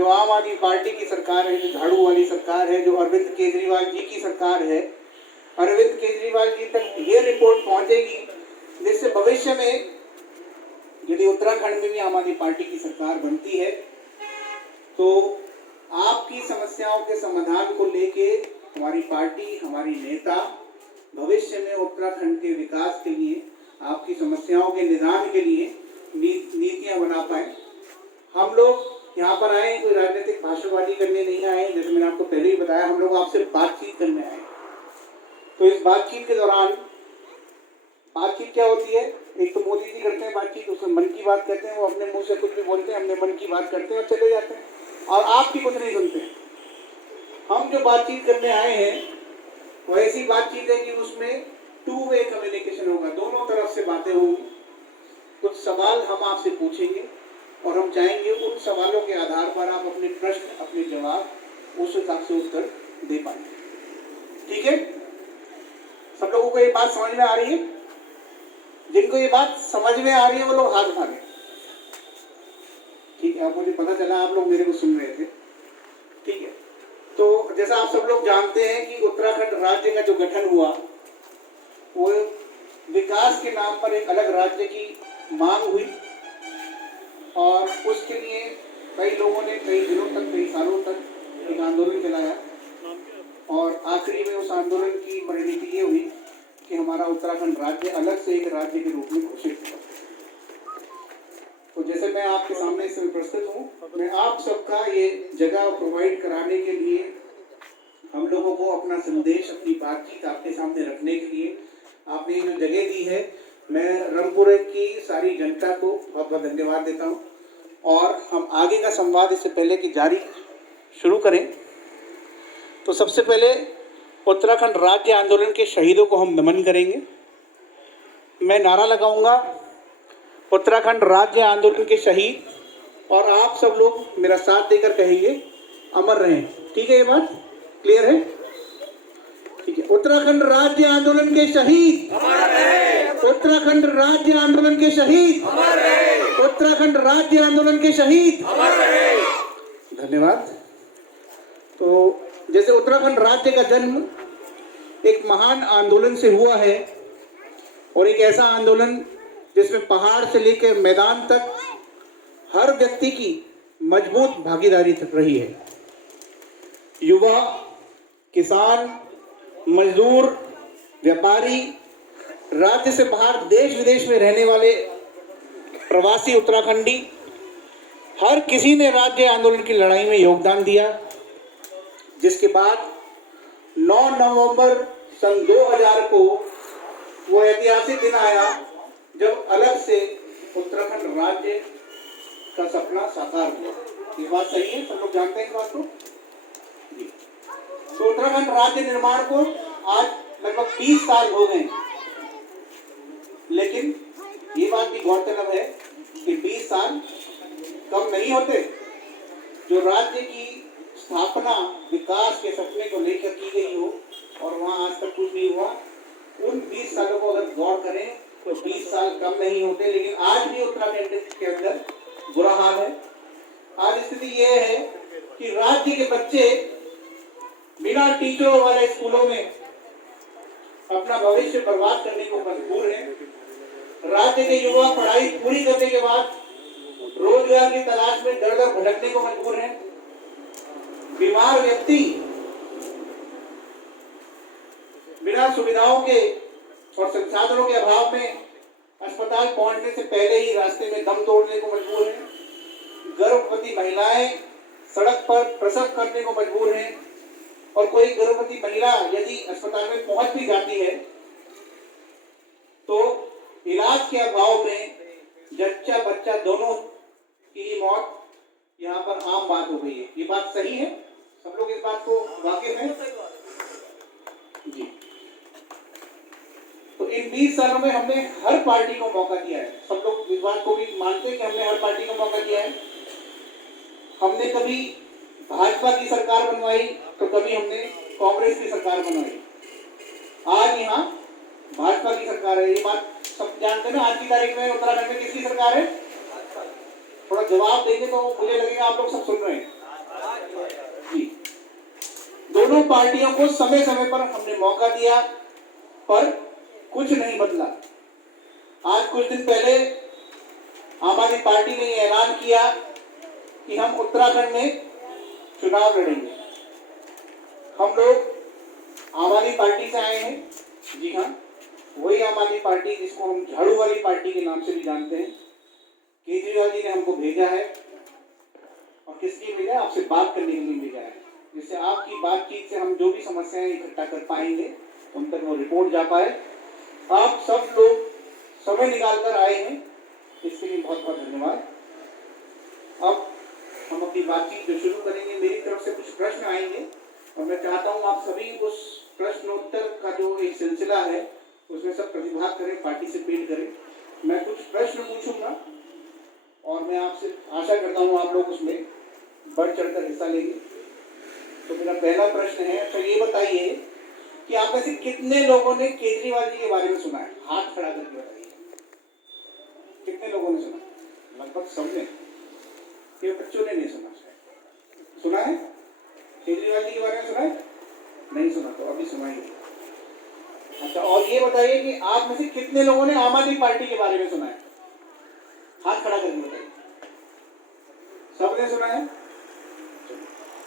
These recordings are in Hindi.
जो आम आदमी पार्टी की सरकार है, जो झाड़ू वाली सरकार है, जो अरविंद केजरीवाल जी की सरकार है, अरविंद केजरीवाल जी तक ये रिपोर्ट पहुंचेगी जिससे भविष्य में यदि उत्तराखंड में भी आम आदमी पार्टी की सरकार बनती है तो आपकी समस्याओं के समाधान को लेके हमारी पार्टी, हमारी नेता भविष्य में उत्तराखंड के विकास के लिए, आपकी समस्याओं के निदान के लिए नीतियां बना पाए। हम लोग यहाँ पर आए कोई राजनीतिक भाषणबाजी करने नहीं आए, जैसे मैंने आपको पहले ही बताया, हम लोग आपसे बातचीत करने आए। तो इस बातचीत के दौरान बातचीत क्या होती है, एक तो मोदी जी करते हैं बातचीत, उसमें मन की बात कहते हैं, वो अपने मुंह से कुछ भी बोलते हैं, हमने मन की बात करते हैं और चले जाते हैं और आप भी कुछ नहीं सुनते हैं। हम जो बातचीत करने आए हैं वो ऐसी बातचीत है कि उसमें टू वे कम्युनिकेशन होगा, दोनों तरफ से बातें होंगी। कुछ सवाल हम आपसे पूछेंगे और हम चाहेंगे उन सवालों के आधार पर आप अपने प्रश्न, अपने जवाब उस हिसाब से उत्तर दे पाएंगे। ठीक है, सब लोगों को ये बात समझ में आ रही है? जिनको ये बात समझ में आ रही है वो लोग हाथ उठा लें। ठीक है, अब मुझे पता चला आप लोग मेरे को सुन रहे थे। ठीक है, तो जैसा आप सब लोग जानते हैं कि उत्तराखंड राज्य का जो गठन हुआ वो विकास के नाम पर एक अलग राज्य की मांग हुई और उसके लिए कई लोगों ने कई दिनों तक, कई सालों तक एक आंदोलन चलाया और आखिरी में उस आंदोलन की परिणति ये हुई कि हमारा उत्तराखंड राज्य अलग से एक राज्य के रूप में घोषित हुआ। तो जैसे मैं आपके सामने से प्रस्तुत हूँ, मैं आप सबका ये जगह प्रोवाइड कराने के लिए, हम लोगों को अपना संदेश, अपनी बातचीत आपके सामने रखने के लिए आपने जो जगह दी है, मैं रंगपुर की सारी जनता को बहुत बहुत धन्यवाद देता हूँ। और हम आगे का संवाद इससे पहले कि जारी शुरू करें तो सबसे पहले उत्तराखंड राज्य आंदोलन के शहीदों को हम नमन करेंगे। मैं नारा लगाऊंगा, उत्तराखंड राज्य आंदोलन के शहीद, और आप सब लोग मेरा साथ देकर कहेंगे अमर रहें। ठीक है, ये बात क्लियर है? ठीक है, उत्तराखंड राज्य आंदोलन के शहीद अमर रहे। उत्तराखंड राज्य आंदोलन के शहीद अमर रहे। उत्तराखंड राज्य आंदोलन के शहीद अमर रहे। धन्यवाद। तो जैसे उत्तराखंड राज्य का जन्म एक महान आंदोलन से हुआ है और एक ऐसा आंदोलन जिसमें पहाड़ से लेकर मैदान तक हर व्यक्ति की मजबूत भागीदारी रही है। युवा, किसान, मजदूर, व्यापारी, राज्य से बाहर देश विदेश में रहने वाले प्रवासी उत्तराखंडी, हर किसी ने राज्य आंदोलन की लड़ाई में योगदान दिया, जिसके बाद 9 नवंबर सन 2000 को वो ऐतिहासिक दिन आया जब अलग से उत्तराखंड राज्य का सपना साकार हुआ। ये बात सही है, सब लोग जानते हैं इस बात को। तो उत्तराखंड राज्य निर्माण को आज लगभग 20 साल हो गए, लेकिन ये बात भी गौरतलब है कि 20 साल कम नहीं होते। जो राज्य की स्थापना विकास के सपने को लेकर की गई हो और वहाँ आज तक कुछ नहीं हुआ, उन 20 सालों को अगर गौर करें तो 20 साल कम नहीं होते। लेकिन आज भी उत्तराखंड के अंदर बुरा हाल है। आज स्थिति ये है कि राज्य के बच्चे बिना टीचरों वाले स्कूलों में अपना भविष्य बर्बाद करने को मजबूर हैं। राज्य के युवा पढ़ाई पूरी करने के बाद रोजगार की तलाश में दर दर भटकने को मजबूर हैं। बीमार व्यक्ति बिना सुविधाओं के और संसाधनों के अभाव में अस्पताल पहुंचने से पहले ही रास्ते में दम तोड़ने को मजबूर हैं। गर्भवती महिलाएं सड़क पर प्रसव करने को मजबूर हैं और कोई गर्भवती महिला यदि अस्पताल में पहुंच भी जाती है तो इलाज के अभाव में जच्चा बच्चा दोनों की मौत यहाँ पर आम बात हो गई है। ये बात सही है, सब लोग इस बात को वाकिफ हैं जी। तो इन 20 सालों में हमने हर पार्टी को मौका दिया है। सब लोग इस बात को भी मानते हैं कि हमने हर पार्टी को मौका दिया है। हमने कभी भाजपा की सरकार बनवाई तो कभी हमने कांग्रेस की सरकार बनवाई। आज यहाँ भाजपा की सरकार है, ये बात सब जानते हैं ना। आज की तारीख में उत्तराखंड में किसकी सरकार है? थोड़ा जवाब देंगे तो मुझे लगेगा आप लोग सब सुन रहे हैं। दोनों पार्टियों को समय समय पर हमने मौका दिया, पर कुछ नहीं बदला। आज कुछ दिन पहले आम आदमी पार्टी ने ऐलान किया कि हम उत्तराखंड में चुनाव लड़ेंगे। हम लोग आम आदमी पार्टी से आए हैं, जी हाँ, वही आम आदमी पार्टी जिसको हम झाड़ू वाली पार्टी के नाम से भी जानते हैं। केजरीवाल जी ने हमको भेजा है, और किस लिए भेजा है? आपसे बात करने के लिए भेजा है, जिससे आपकी बातचीत से हम जो भी समस्याएं इकट्ठा कर पाएंगे उन तक वो रिपोर्ट जा पाए। आप सब लोग समय निकाल कर आए हैं, इसके लिए बहुत बहुत धन्यवाद। अब हम अपनी बातचीत जो शुरू करेंगे, मेरी तरफ से कुछ प्रश्न आएंगे और मैं चाहता हूँ आप सभी उस प्रश्नोत्तर का जो एक सिलसिला है उसमें सब प्रतिभाग करें, पार्टिसिपेट करें। मैं कुछ प्रश्न पूछूंगा और मैं आपसे आशा करता हूँ आप लोग उसमें बढ़ चढ़कर हिस्सा लेंगे। तो मेरा पहला प्रश्न है, तो ये बताइए कि आप में से कितने लोगों ने केजरीवाल जी के बारे में सुना है? हाथ खड़ा करके बताइए, कितने लोगों ने सुना? लगभग सबने। ये बच्चों ने नहीं सुना, शायद सुना है? केजरीवाल जी के बारे में सुना है? नहीं सुना, तो अभी सुनाइए। अच्छा, और ये बताइए कि आप में से कितने लोगों ने आम आदमी पार्टी के बारे में सुना है? हाथ खड़ा करके बताइए। सबने सुना है?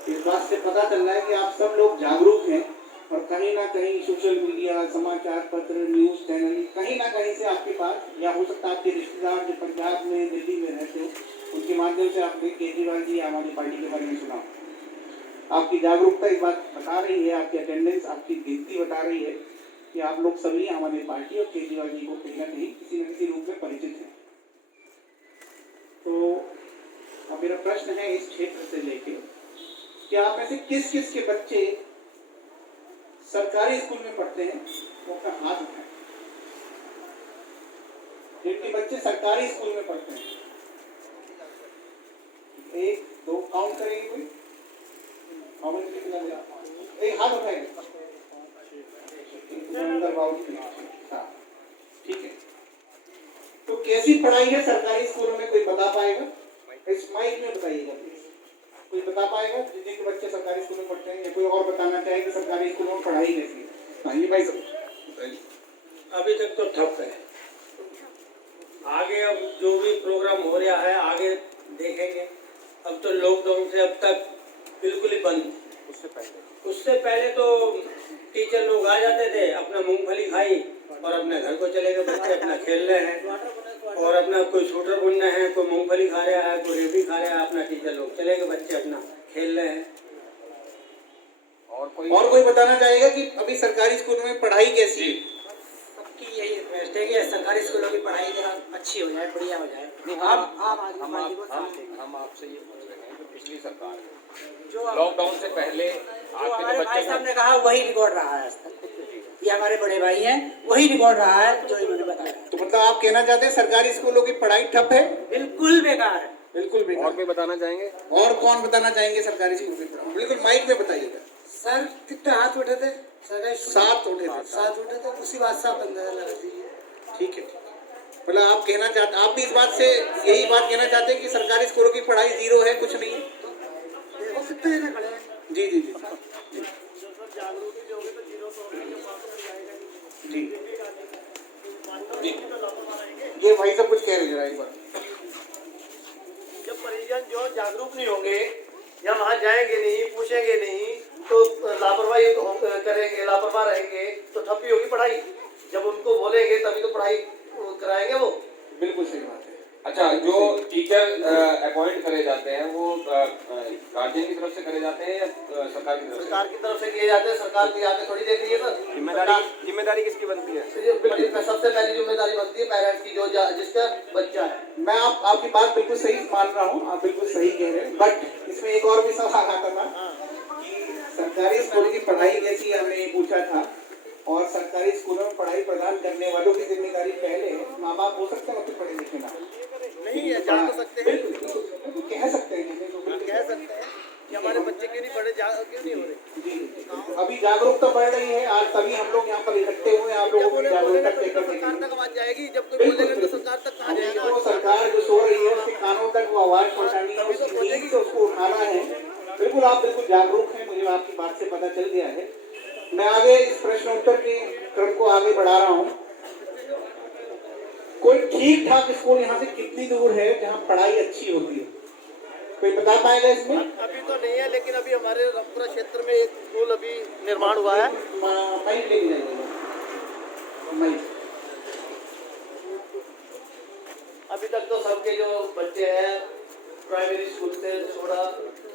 इस बात से पता चल रहा है कि आप सब लोग जागरूक हैं और कहीं ना कहीं सोशल मीडिया, समाचार पत्र, न्यूज चैनल, कहीं ना कहीं से आपके पास, या हो सकता है आपके रिश्तेदार जो पंजाब में, दिल्ली में रहते हो, उनके माध्यम से आपने केजरीवाल जी आम आदमी पार्टी के बारे में सुना। आपकी जागरूकता इस बात बता रही है, आपकी अटेंडेंस, आपकी गिनती बता रही है कि आप लोग सभी आम आदमी पार्टी और केजरीवाल जी को कहीं ना कहीं किसी न किसी रूप में परिचित हैं। तो अब मेरा प्रश्न है इस क्षेत्र से लेके कि आप में से किस किस के बच्चे सरकारी स्कूल में पढ़ते हैं, वो अपना हाथ उठाएं। जिनके बच्चे सरकारी स्कूल में पढ़ते हैं, एक दो काउंट करेंगे कोई? एक हाथ उठाएंगे। हाँ, ठीक है। तो कैसी पढ़ाई है सरकारी स्कूलों में, कोई बता पाएगा? इस माइक में बताइएगा प्लीज। कोई बता पाएगा जिनके बच्चे सरकारी स्कूल में पढ़ते हैं, या कोई और बताना चाहे कि सरकारी स्कूलों में पढ़ाई कैसी है? हाँ, ये भाई सब अभी तक तो ठप है। आगे अब जो भी प्रोग्राम हो रहा है आगे देखेंगे। अब तो लॉकडाउन से अब तक बिल्कुल ही बंद। उससे पहले तो टीचर लोग आ जाते थे, अपना मूंगफली खाई और अपने घर को चले गए। बच्चे अपना खेल रहे हैं और अपना कोई स्वेटर बुनना है, कोई मूंगफली खा रहा है, कोई रेवड़ी खा रहा है, अपना टीचर लोग चले गए, बच्चे अपना खेल रहे हैं। और कोई बताना चाहेगा कि अभी सरकारी स्कूलों में पढ़ाई कैसी है? सबकी यही रिक्वेस्ट है कि सरकारी स्कूलों की पढ़ाई जरा अच्छी हो जाए, बढ़िया हो जाए। हम आपसे ये पूछ रहे हैं कि पिछली सरकार जो लॉकडाउन से पहले जो आपके हमारे जो भाई बच्चे साहब ने कहा वही रिकॉर्ड रहा है आज तक। ये हमारे बड़े भाई हैं, वही रिकॉर्ड रहा है जो इन्होंने बताया। तो मतलब आप कहना चाहते हैं सरकारी स्कूलों की पढ़ाई ठप है? बिल्कुल बेकार है, बिल्कुल बेकार। और भी बताना चाहेंगे? और कौन बताना चाहेंगे सरकारी स्कूल की पढ़ाई? बिल्कुल माइक में बताइएगा। सर कितने हाथ उठे थे? सरकारी स्कूल 7 उठे थे। 7 उठे थे, उसी बात से आप अंदाजा लगा दीजिए। ठीक है। मतलब आप कहना चाहते, आप भी इस बात से यही बात कहना चाहते हैं कि सरकारी स्कूलों की पढ़ाई जीरो है, कुछ नहीं है? देखो कितने जने खड़े हैं। जी जी जी जी जी, ये भाई सब कुछ कह रहे जरा एक बार। जब परिजन जो जागरूक नहीं होंगे या वहाँ जाएंगे नहीं, पूछेंगे नहीं, तो लापरवाही करेंगे, लापरवाह रहेंगे, तो ठप भी होगी पढ़ाई। जब उनको बोलेंगे तभी तो पढ़ाई कराएंगे वो। बिल्कुल सही बात है। अच्छा, जो टीचर अपॉइंट करे जाते हैं वो गार्जियन की तरफ से करे जाते हैं या सरकार की तरफ से? सरकार की तरफ से किए जाते हैं। सरकार की आगे थोड़ी देख रही है सर। जिम्मेदारी किसकी बनती है? सबसे पहली जिम्मेदारी बनती है पेरेंट्स की, जो जिसका बच्चा है। मैं आपकी बात बिल्कुल सही मान रहा हूँ, आप बिल्कुल सही कह रहे हैं, बट इसमें एक और भी सवाल आता था कि सरकारी स्कूल की पढ़ाई कैसी है, हमने ये पूछा था। और सरकारी स्कूलों में पढ़ाई प्रदान करने वालों की जिम्मेदारी पहले है। माँ बाप हो सकते हैं मतलब पढ़े लिखे ना नहीं है, जान तो सकते हैं, बिल्कुल कह सकते हैं, कह सकते हैं कि हमारे बच्चे क्यों नहीं पढ़े, क्यों नहीं हो रहे। जी, अभी जागरूकता बढ़ रही है। आज तभी हम लोग यहाँ पर इकट्ठे हुए हैं, आप लोगों की जागरूकता चेक करने के लिए। तक आवाज जाएगी, जब कोई बोलेगा तो सरकार तक कहाँ जाएगा? वो सरकार जो सो रही है उसके कानों तक वो आवाज पहुँचानी है, उसकी नींद से उसको उठाना है। बिल्कुल आप बिल्कुल जागरूक हैं, मुझे आपकी बात से पता चल गया है। मैं आगे इस प्रश्नोत्तर के क्रम को आगे बढ़ा रहा हूँ। कोई ठीक ठाक स्कूल यहाँ से कितनी दूर है जहाँ पढ़ाई अच्छी होती है? कोई बता पाएगा इसमें? अभी तो नहीं है, लेकिन अभी हमारे रामपुरा क्षेत्र में एक स्कूल अभी निर्माण हुआ है। माइक लेके जाइए, माइक। अभी तक तो सबके जो बच्चे हैं प्राइमरी स्कूल से थोड़ा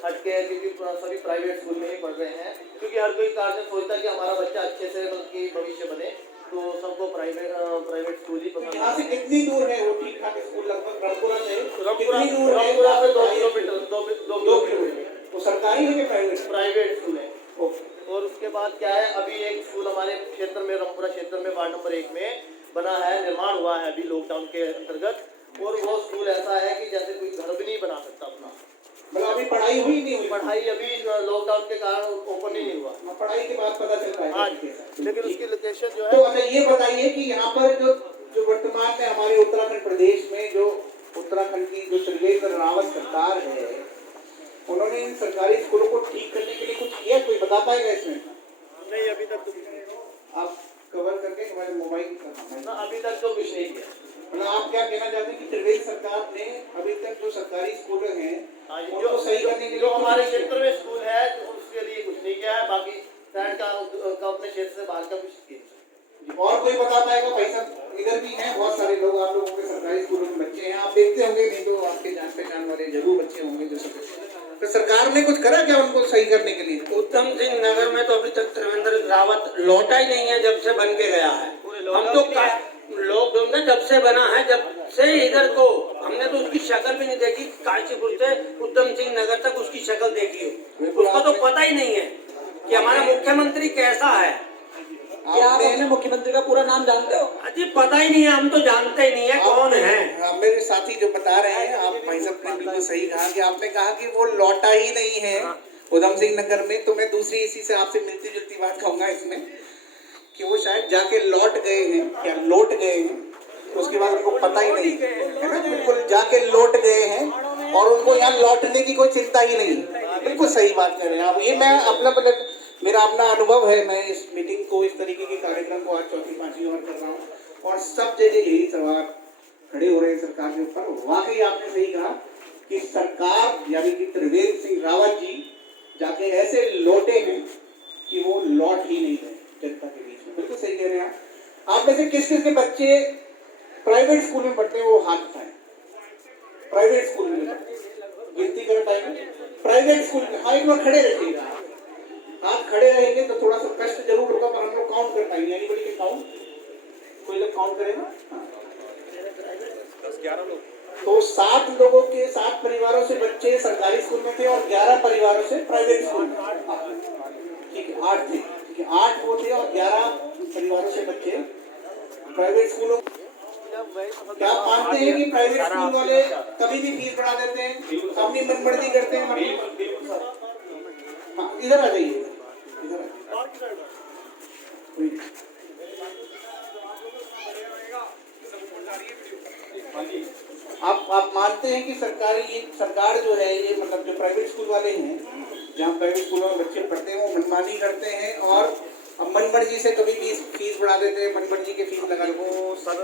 हटके हैं, क्योंकि सभी प्राइवेट स्कूल में ही पढ़ रहे हैं, क्योंकि हर कोई कार्य सोचता है कि हमारा बच्चा अच्छे से बल्कि भविष्य बने, तो सबको प्राइवेट स्कूल ही पसंद यहाँ से है। कितनी दूर है वो ठीक ठाक स्कूल? लगभग रामपुरा से रामपुरा कितनी दूर है? रामपुरा से 2 किलोमीटर 2 2 किलोमीटर। वो सरकारी है कि प्राइवेट? प्राइवेट स्कूल है। ओके। और उसके बाद क्या है, अभी एक स्कूल हमारे क्षेत्र में रामपुरा क्षेत्र में वार्ड नंबर 1 में बना है, निर्माण हुआ है अभी लॉकडाउन के अंतर्गत, और वो स्कूल ऐसा है कि जैसे कोई घर भी नहीं बना सकता अपना। मतलब अभी पढ़ाई हुई नहीं हुई? पढ़ाई अभी लॉकडाउन के कारण ओपन ही नहीं हुआ। पढ़ाई के बाद पता चल पाएगा। हाँ, लेकिन उसकी लोकेशन जो तो है। अच्छा ये बताइए कि यहाँ पर जो वर्तमान में हमारे उत्तराखंड प्रदेश में जो उत्तराखंड की जो त्रिवेंद्र रावत सरकार है, उन्होंने इन सरकारी स्कूलों को ठीक करने के लिए कुछ किया? कोई बता पाएगा इसमें? नहीं, अभी तक तो आप कवर करके हमारे मोबाइल ना, अभी तक तो कुछ नहीं किया। मतलब आप क्या कहना चाहते हैं कि त्रिवेंद्र सरकार ने अभी तक जो सरकारी स्कूल हैं हाँ, उनको सही करने के लिए जो हमारे क्षेत्र में स्कूल है उसके लिए कुछ नहीं किया है, बाकी शहर का अपने क्षेत्र से बाहर का कुछ किया। और कोई बता पाएगा? भाई साहब इधर भी हैं बहुत सारे लोग, आप लोगों के सरकारी स्कूलों में बच्चे हैं, आप देखते होंगे, नहीं तो आपके जान पहचान वाले जरूर बच्चे होंगे जो तो सरकार ने कुछ करा क्या उनको सही करने के लिए? उत्तम सिंह नगर में तो अभी तक त्रिवेंद्र रावत लौटा ही नहीं है जब से बन के गया है। हम तो लॉकडाउन में जब से बना है, जब से इधर को हमने तो उसकी शक्ल भी नहीं देखी। काशीपुर से उत्तम सिंह नगर तक उसकी शक्ल देखी हो, उसको तो पता ही नहीं है कि हमारा मुख्यमंत्री कैसा है। क्या आप अपने मुख्यमंत्री का पूरा नाम जानते हो? अजी पता ही नहीं है, हम तो जानते ही नहीं है कौन है। हाँ, मेरे साथी जो बता रहे हैं, आप भाई साहब ने बिल्कुल सही कहा कि आपने कहा कि वो लौटा ही नहीं है उधम सिंह नगर में। तो मैं दूसरी इसी से आपसे मिलती जुलती बात कहूंगा इसमें कि वो शायद जाके लौट गए हैं, क्या लौट गए हैं, तो उसके बाद उनको पता ही नहीं है ना, बिल्कुल जाके लौट गए हैं और उनको यहाँ लौटने की कोई चिंता ही नहीं। बिल्कुल सही बात कर रहे हैं आप। ये मैं अपना मेरा अपना अनुभव है, मैं इस मीटिंग को, इस तरीके के कार्यक्रम को आज 4th-5वीं बार कर रहा हूँ और सब जगह यही सवाल खड़े हो रहे हैं सरकार के ऊपर। वाकई आपने सही कहा कि सरकार यानी कि त्रिवेंद्र सिंह रावत जी जाके ऐसे लौटे हैं कि वो लौट ही नहीं रहे जनता के बीच में। बिल्कुल सही कह रहे हैं आप में से किस किस के बच्चे प्राइवेट स्कूल में पढ़ते हैं वो हाथ उठाएं। प्राइवेट स्कूल में गिनती कर पाएंगे? प्राइवेट स्कूल में हाँ, एक बार खड़े रहिएगा। हाथ खड़े रहेंगे तो थोड़ा सा कष्ट जरूर होगा, पर हम लोग काउंट कर पाएंगे। Anybody can count? कोई लोग काउंट करेगा? 10-11 लोग। तो 7 लोगों के 7 परिवारों से बच्चे सरकारी स्कूल में थे और 11 परिवारों से प्राइवेट स्कूल में। ठीक है, 8 थे। ठीक है, 8 वो थे और 11 परिवारों से बच्चे प्राइवेट स्कूलों। क्या आप मानते हैं कि प्राइवेट स्कूल वाले कभी भी फीस बढ़ा देते हैं, अपनी मनमर्जी करते हैं? हाँ, इधर आ जाइए, इधर आप मानते हैं कि सरकार जो है ये मतलब जो प्राइवेट स्कूल वाले हैं, जहाँ प्राइवेट स्कूलों में बच्चे पढ़ते हैं, वो मनमानी करते हैं और मनमर्जी से कभी भी फीस बढ़ा देते हैं, मनमर्जी के फीस लगा देते हैं? सर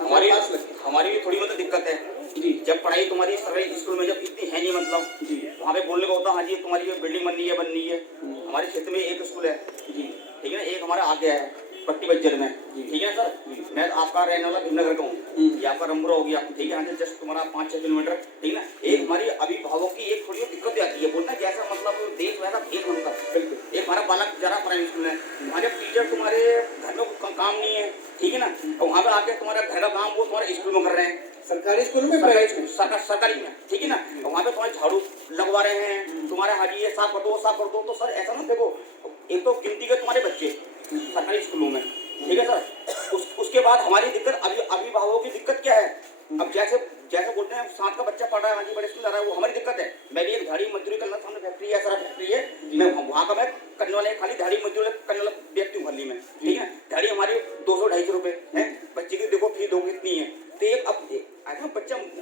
हमारी भी थोड़ी मतलब दिक्कत है जी। जब पढ़ाई तुम्हारी सरकारी स्कूल में जब इतनी है नहीं, मतलब जी। वहाँ पे बोलने का होता हाँ जी तुम्हारी बिल्डिंग बन रही है। हमारे क्षेत्र में एक स्कूल है जी, ठीक है ना, एक हमारा आ गया है पट्टी बज्जर में, ठीक है सर। मैं आपका रहने वाला भीमनगर का हूँ, ये आपका रंगपुरा हो गया, ठीक है, यहाँ से जस्ट तुम्हारा 5-6 किलोमीटर, ठीक है ना। एक हमारी अभिभावकों की एक थोड़ी दिक्कत आती है, बोलना जैसा मतलब देश वैसा भेद बनता है। एक हमारा बालक जरा प्राइमरी स्कूल है, हमारे टीचर तुम्हारे घर में काम नहीं है, ठीक है ना, और वहाँ पे आके तुम्हारा घर का काम वो तुम्हारे स्कूल में कर रहे हैं, सरकारी स्कूल में, प्राइवेट स्कूल, सरकारी में, ठीक है ना। वहाँ पे तुम्हारे झाड़ू लगवा रहे हैं, तुम्हारे हाजी ये साफ कर दो, साफ कर दो। तो सर ऐसा ना देखो, एक तो गिनती के तुम्हारे बच्चे सरकारी स्कूलों में, ठीक है सर। उसके बाद हमारी दिक्कत अभिभावकों की दिक्कत क्या है? अब जैसे जैसे बोलते हैं साथ का बच्चा पढ़ रहा है, हाँ जी बड़े स्कूल जा रहा है, वो हमारी दिक्कत है। मैं भी एक झाड़ी मजदूरी करना, सामने फैक्ट्री है, सारा फैक्ट्री है, मैं वहाँ का मैं करने वाले खाली झाड़ी मजदूरी करने वाला व्यक्ति हूँ खाली में, ठीक है। झाड़ी हमारी 200-250 रुपए है, बच्चे की देखो फीस दोगे कितनी है। तो एक अब ऐसा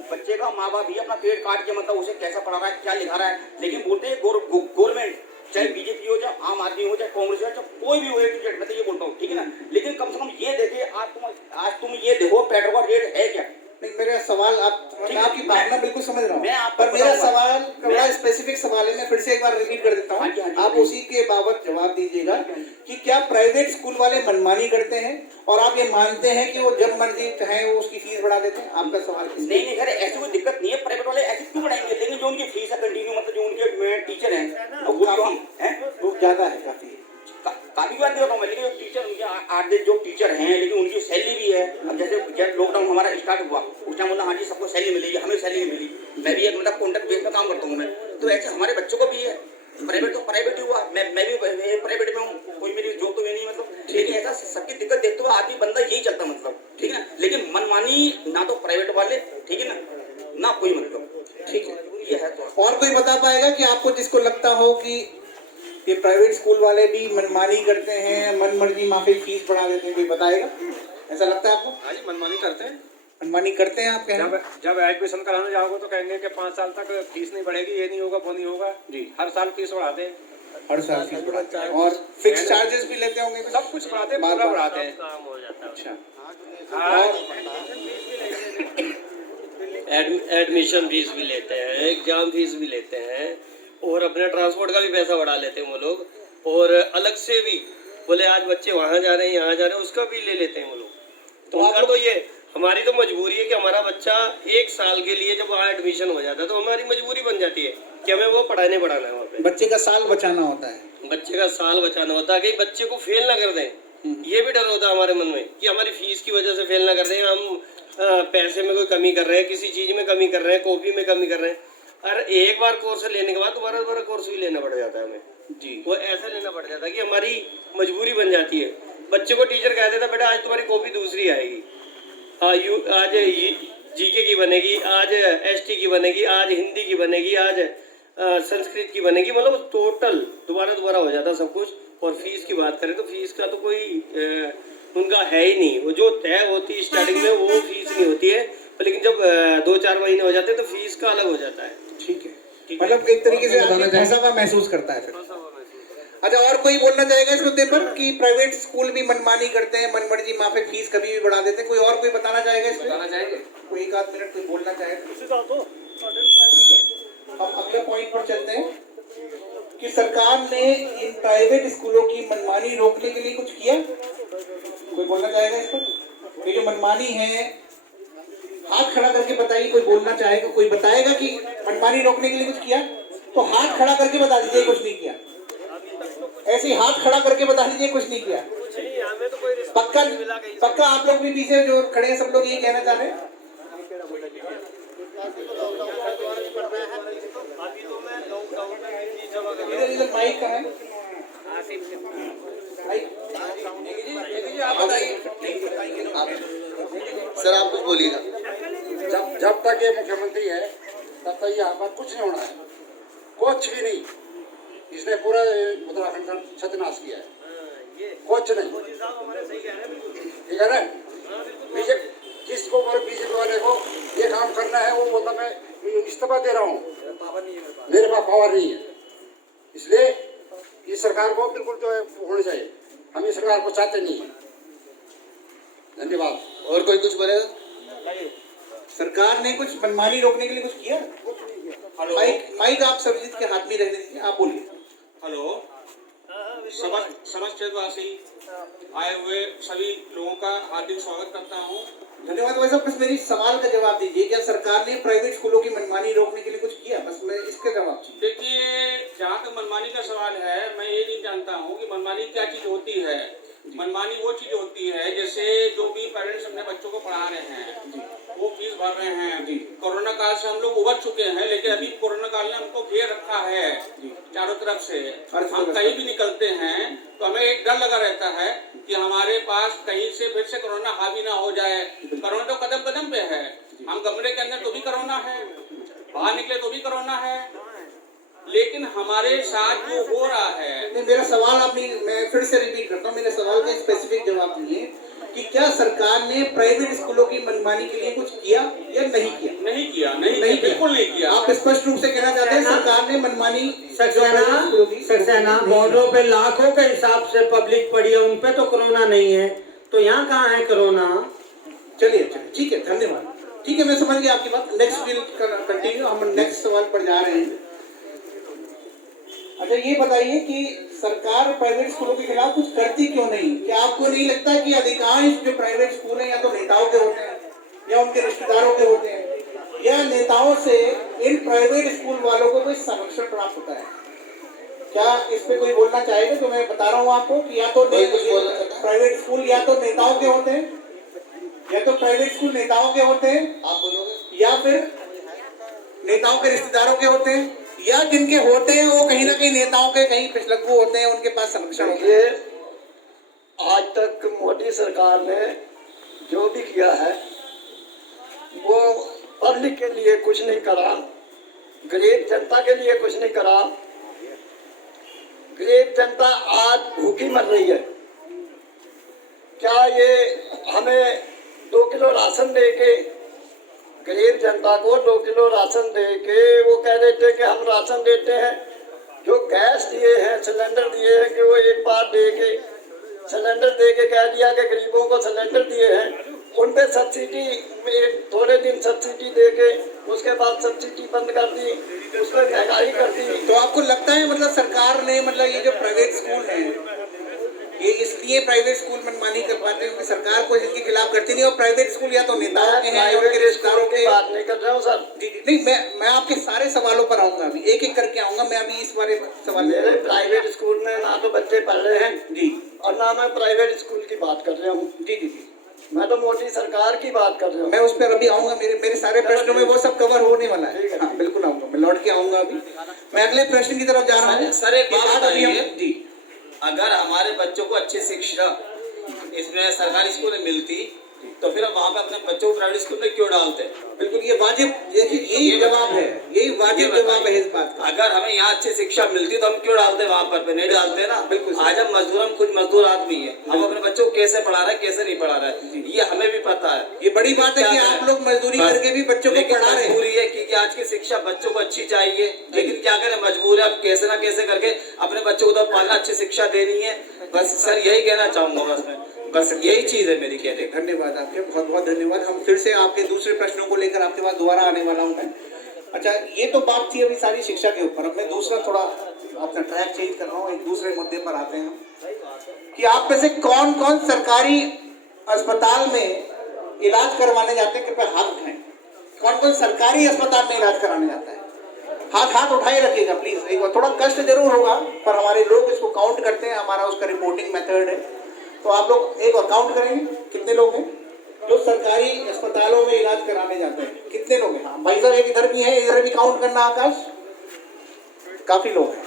बच्चे का माँ बाप भी अपना पेट काट के मतलब उसे कैसा पढ़ा रहा है, क्या लिखा रहा है, लेकिन बोलते हैं गवर्नमेंट चाहे बीजेपी हो, चाहे आम आदमी हो, चाहे कांग्रेस हो, चाहे कोई भी हो, मैं तो ये बोलता हूँ, ठीक है ना। लेकिन कम से कम ये देखिए आज तुम ये देखो पेट्रोल का रेट है क्या। नहीं, मेरा सवाल मैं आपकी भावना बिल्कुल समझ रहा मैं हूँ, आपको पर मेरा बताऊंगा। सवाल बड़ा स्पेसिफिक सवाल है, मैं फिर से एक बार रिपीट कर देता हाँ जी, हाँ हूँ, जी, आप हाँ जी। उसी के बाबत जवाब दीजिएगा कि क्या प्राइवेट स्कूल वाले मनमानी करते हैं और आप ये मानते हैं कि वो जब मर्जी चाहे वो उसकी फीस बढ़ा देते हैं? आपका सवाल नहीं खैर ऐसी कोई दिक्कत नहीं है, प्राइवेट वाले ऐसे क्यों बढ़ाएंगे, लेकिन जो उनकी फीस है कंटिन्यू, मतलब जो उनके टीचर हैं वो ज्यादा है काफी काफी बात बताऊँ मैं, लेकिन टीचर उनके 8 जो टीचर हैं, लेकिन उनकी सैलरी भी है। अब जैसे जब लॉकडाउन हमारा स्टार्ट हुआ उस टाइम बोला हाँ जी सबको सैलरी मिलेगी, हमें सैलरी नहीं मिली, मैं भी एक मतलब कॉन्ट्रैक्ट बेस में काम करता हूँ मैं, तो ऐसे हमारे बच्चों को भी है। प्राइवेट तो प्राइवेट ही हुआ, मैं भी प्राइवेट में हूँ, कोई मेरी जॉब तो नहीं मतलब, लेकिन ऐसा सबकी दिक्कत देखते हुए आदमी बंदा यही चलता मतलब, ठीक है ना। लेकिन मनमानी ना तो प्राइवेट वाले, ठीक है ना कोई मतलब, ठीक है। ये है। तो और कोई बता पाएगा कि आपको जिसको लगता हो कि ये प्राइवेट स्कूल वाले भी मनमानी करते हैं, मनमर्जी माफी फीस बढ़ा देते हैं, कोई बताएगा? ऐसा लगता है आपको? हाँ जी, मनमानी करते हैं। मनमानी करते हैं आप कहेंगे? जब एडमिशन कराने जाओगे तो कहेंगे कि 5 साल तक फीस नहीं बढ़ेगी, ये नहीं होगा, वो नहीं होगा जी। हर साल फीस बढ़ाते हैं, हर साल फीस बढ़ाते हैं और फिक्स चार्जेस भी लेते होंगे? सब कुछ बढ़ाते हैं, बार पूरा बार। बढ़ाते हैं। अच्छा। एडमिशन फीस भी लेते हैं, एग्जाम फीस भी लेते हैं और अपने ट्रांसपोर्ट का भी पैसा बढ़ा लेते हैं वो लोग, और अलग से भी बोले आज बच्चे वहाँ जा रहे हैं यहाँ जा रहे हैं उसका भी ले लेते हैं वो लोग। तो उनका तो ये हमारी तो मजबूरी है कि हमारा बच्चा 1 साल के लिए जब वहाँ एडमिशन हो जाता है तो हमारी मजबूरी बन जाती है कि हमें वो पढ़ाना है वहाँ पे। बच्चे का साल बचाना होता है, बच्चे का साल बचाना होता है कि बच्चे को फेल ना कर दें, ये भी डर होता है हमारे मन में कि हमारी फीस की वजह से फेल ना कर दें, हम पैसे में कोई कमी कर रहे हैं, किसी चीज़ में कमी कर रहे हैं, कॉपी में कमी कर रहे हैं। और एक बार कोर्स लेने के बाद दोबारा कोर्स भी लेना पड़ जाता है हमें जी। वो ऐसा लेना पड़ जाता है कि हमारी मजबूरी बन जाती है। बच्चे को टीचर कह देता बेटा आज तुम्हारी कॉपी दूसरी आएगी, आज जीके की बनेगी, आज एसटी की बनेगी, आज हिंदी की बनेगी, आज संस्कृत की बनेगी, मतलब टोटल दोबारा हो जाता सब कुछ। और फीस की बात करें तो फीस का तो कोई उनका है ही नहीं, वो जो तय होती स्टार्टिंग में वो फीस नहीं होती है, लेकिन जब 2-4 महीने हो जाते हैं तो फीस का अलग हो जाता है। ठीक है, मतलब एक तरीके से आदमी पैसा का महसूस करता है फिर। अच्छा, और कोई बोलना चाहेगा इस मुद्दे पर कि प्राइवेट स्कूल भी मनमानी करते हैं, मनमर्जी माफी फीस कभी भी बढ़ा देते हैं? कोई और कोई बताना चाहेगा इसमें? बताना चाहेंगे? कोई 1-8 मिनट कोई बोलना चाहे? ठीक है, हम अगले पॉइंट पर चलते हैं कि सरकार ने इन प्राइवेट स्कूलों की मनमानी रोकने के लिए कुछ किया? कोई बोलना चाहेगा इस पर? ये जो मनमानी है, हाथ खड़ा करके बताइए, कोई बोलना चाहेगा, कोई बताएगा कि मनमानी रोकने के लिए कुछ किया? तो हाथ खड़ा करके बता दीजिए कुछ नहीं किया। ऐसे ही हाथ खड़ा करके बता दीजिए कुछ नहीं किया। पक्का आप लोग भी पीछे जो खड़े हैं सब लोग ये कहना चाह रहे हैं? इधर माइक कहाँ है? सर आप कुछ बोलिएगा। जब तक ये मुख्यमंत्री है तब तक यहाँ पर कुछ नहीं होना है, कुछ भी नहीं। इसने पूरा उत्तराखंड का सत्यानाश किया है, कुछ नहीं, ठीक है ना। बीजेपी जिसको बीजेपी वाले को ये काम करना है वो बोलता मैं इस्तीफा दे रहा हूँ, मेरे पास पावर नहीं है। इसलिए इस सरकार को बिल्कुल जो है होना चाहिए, हम इस सरकार को चाहते नहीं है। धन्यवाद। और कोई कुछ बोलेगा? सरकार ने कुछ मनमानी रोकने के लिए कुछ किया? हेलो माइक आप सर्वजीत के हाथ में रहने दीजिए, आप बोलिए। हेलो, समस्त क्षेत्रवासी आए हुए सभी लोगों का हार्दिक स्वागत करता हूँ। धन्यवाद। वैसे बस मेरी सवाल का जवाब दीजिए, क्या सरकार ने प्राइवेट स्कूलों की मनमानी रोकने के लिए कुछ किया? बस मैं इसका जवाब चाहिए। देखिए, जहाँ तक मनमानी का सवाल है, मैं ये नहीं जानता हूँ कि मनमानी क्या चीज़ होती है। मनमानी वो चीज़ होती है जैसे जो भी पेरेंट्स अपने बच्चों को पढ़ा रहे हैं वो फीस भर रहे हैं। कोरोना काल से हम लोग उबर चुके हैं, लेकिन अभी कोरोना काल ने हमको घेर रखा है चारों तरफ से। हम कहीं भी निकलते हैं तो हमें एक डर लगा रहता है कि हमारे पास कहीं से फिर से कोरोना हावी ना हो जाए। कोरोना तो कदम कदम पे है, हम कमरे के अंदर तो भी कोरोना है, बाहर निकले तो भी कोरोना है, लेकिन हमारे साथ जो हो रहा है। नहीं, मेरा सवाल आप नहीं, मैं फिर से रिपीट करता हूँ, मेरे सवाल का स्पेसिफिक जवाब दीजिए कि क्या सरकार ने प्राइवेट स्कूलों की मनमानी के लिए कुछ किया या नहीं किया? नहीं किया, नहीं किया, बिल्कुल नहीं किया। आप स्पष्ट रूप से कहना चाहते हैं सरकार ने मनमानी सक्सेना बॉर्डरों पे लाखों के हिसाब से पब्लिक पड़ी है, उन पे तो कोरोना नहीं है, तो यहाँ कहाँ है कोरोना? चलिए चलिए, ठीक है, धन्यवाद। ठीक है, मैं समझ गया आपकी बात। नेक्स्ट विल कंटिन्यू, हम नेक्स्ट सवाल पर जा रहे हैं। अच्छा, ये बताइए कि सरकार प्राइवेट स्कूलों के खिलाफ कुछ करती क्यों नहीं? क्या आपको नहीं लगता कि अधिकांश जो प्राइवेट स्कूल हैं या तो नेताओं के होते हैं या उनके रिश्तेदारों के होते हैं, या नेताओं से इन प्राइवेट स्कूल वालों को कोई संरक्षण प्राप्त होता है? क्या इस पे कोई बोलना चाहेगा? जो मैं बता रहा हूँ आपको कि या तो प्राइवेट स्कूल या तो नेताओं के होते हैं, या तो प्राइवेट स्कूल नेताओं के होते हैं, आप बोलोगे, या फिर नेताओं के रिश्तेदारों के होते हैं, या जिनके होते हैं वो कहीं ना कहीं नेताओं के कहीं पिछलग्गू होते हैं, उनके पास संरक्षण होता है। आज तक मोदी सरकार ने जो भी किया है वो पब्लिक के लिए कुछ नहीं करा, गरीब जनता के लिए कुछ नहीं करा। गरीब जनता आज भूखी मर रही है। क्या ये हमें 2 किलो राशन दे के, गरीब जनता को 2 किलो राशन दे के वो कह रहे थे कि हम राशन देते हैं, जो गैस दिए हैं, सिलेंडर दिए हैं कि वो एक बार दे के सिलेंडर दे के कह दिया कि गरीबों को सिलेंडर दिए हैं, उन पे सब्सिडी में थोड़े दिन सब्सिडी दे के उसके बाद सब्सिडी बंद कर दी, उसमें महंगाई कर दी। तो आपको लगता है मतलब सरकार ने, मतलब ये जो प्राइवेट स्कूल हैं, ये इसलिए प्राइवेट स्कूल मनमानी कर पाते हैं क्योंकि सरकार को इनके खिलाफ करती नहीं, और प्राइवेट स्कूल या तो नेताओं के हैं या उनके रिश्तेदारों के। बात नहीं कर रहा हूँ सर। जी जी, नहीं, मैं आपके सारे सवालों पर आऊंगा, अभी एक एक करके आऊंगा। मैं अभी इस बारे में सवाल, मेरे प्राइवेट स्कूल में ना तो बच्चे पढ़ रहे हैं जी, और ना मैं प्राइवेट स्कूल की बात कर रहा हूँ। जी जी जी, मैं तो मोदी सरकार की बात कर रहा हूँ। मैं उस पर अभी आऊंगा। मेरे सारे प्रश्नों में वो सब कवर होने वाला है। हाँ, बिल्कुल आऊंगा, मैं लौट के आऊंगा। अभी मैं अगले प्रश्न की तरफ जा रहा हूँ। सर, एक बात बताइए जी, अगर हमारे बच्चों को अच्छी शिक्षा इसमें सरकारी स्कूल में मिलती तो फिर हम वहाँ पे अपने बच्चों को प्राइवेट स्कूल में क्यों डालते? बिल्कुल, ये वाजिब, यही जवाब है, यही वाजिब जवाब है इस बात का। अगर हमें यहाँ अच्छी शिक्षा मिलती तो हम क्यों डालते वहाँ पर? नहीं डालते ना। बिल्कुल। आज हम मजदूर, हम खुद मजदूर आदमी है, हम अपने बच्चों को कैसे पढ़ा रहे हैं, कैसे नहीं पढ़ा रहे हैं, ये हमें भी पता है। ये बड़ी बात है कि आप लोग मजदूरी करके भी बच्चों को पढ़ा रहे हैं। मजबूरी है क्योंकि आज की शिक्षा बच्चों को अच्छी चाहिए, लेकिन क्या करें, मजबूर है। अब कैसे ना कैसे करके अपने बच्चों को तो पालना, अच्छी शिक्षा देनी है। बस सर यही कहना चाहूंगा, बस यही चीज है मेरी कहने। धन्यवाद आपके, बहुत बहुत धन्यवाद। हम फिर से आपके दूसरे प्रश्नों को लेकर आपके पास दोबारा आने वाला हूँ मैं। अच्छा, ये तो बात थी अभी सारी शिक्षा के ऊपर। अब मैं दूसरा थोड़ा अपना ट्रैक चेंज कर रहा हूँ, एक दूसरे मुद्दे पर आते हैं कि आप में से कौन कौन सरकारी अस्पताल में इलाज करवाने जाते हैं? कृपया हाथ उठाएं। कौन कौन सरकारी अस्पताल में इलाज कराने जाता है? हाथ उठाए रखिएगा प्लीज। एक बार थोड़ा कष्ट जरूर होगा, पर हमारे लोग इसको काउंट करते हैं, हमारा उसका रिपोर्टिंग मेथड है। तो आप लोग एक बार काउंट करेंगे कितने लोग हैं जो सरकारी अस्पतालों में इलाज कराने जाते हैं? कितने लोग हैं? हाँ भाई साहब, एक इधर भी है, इधर भी काउंट करना। आकाश, काफी लोग हैं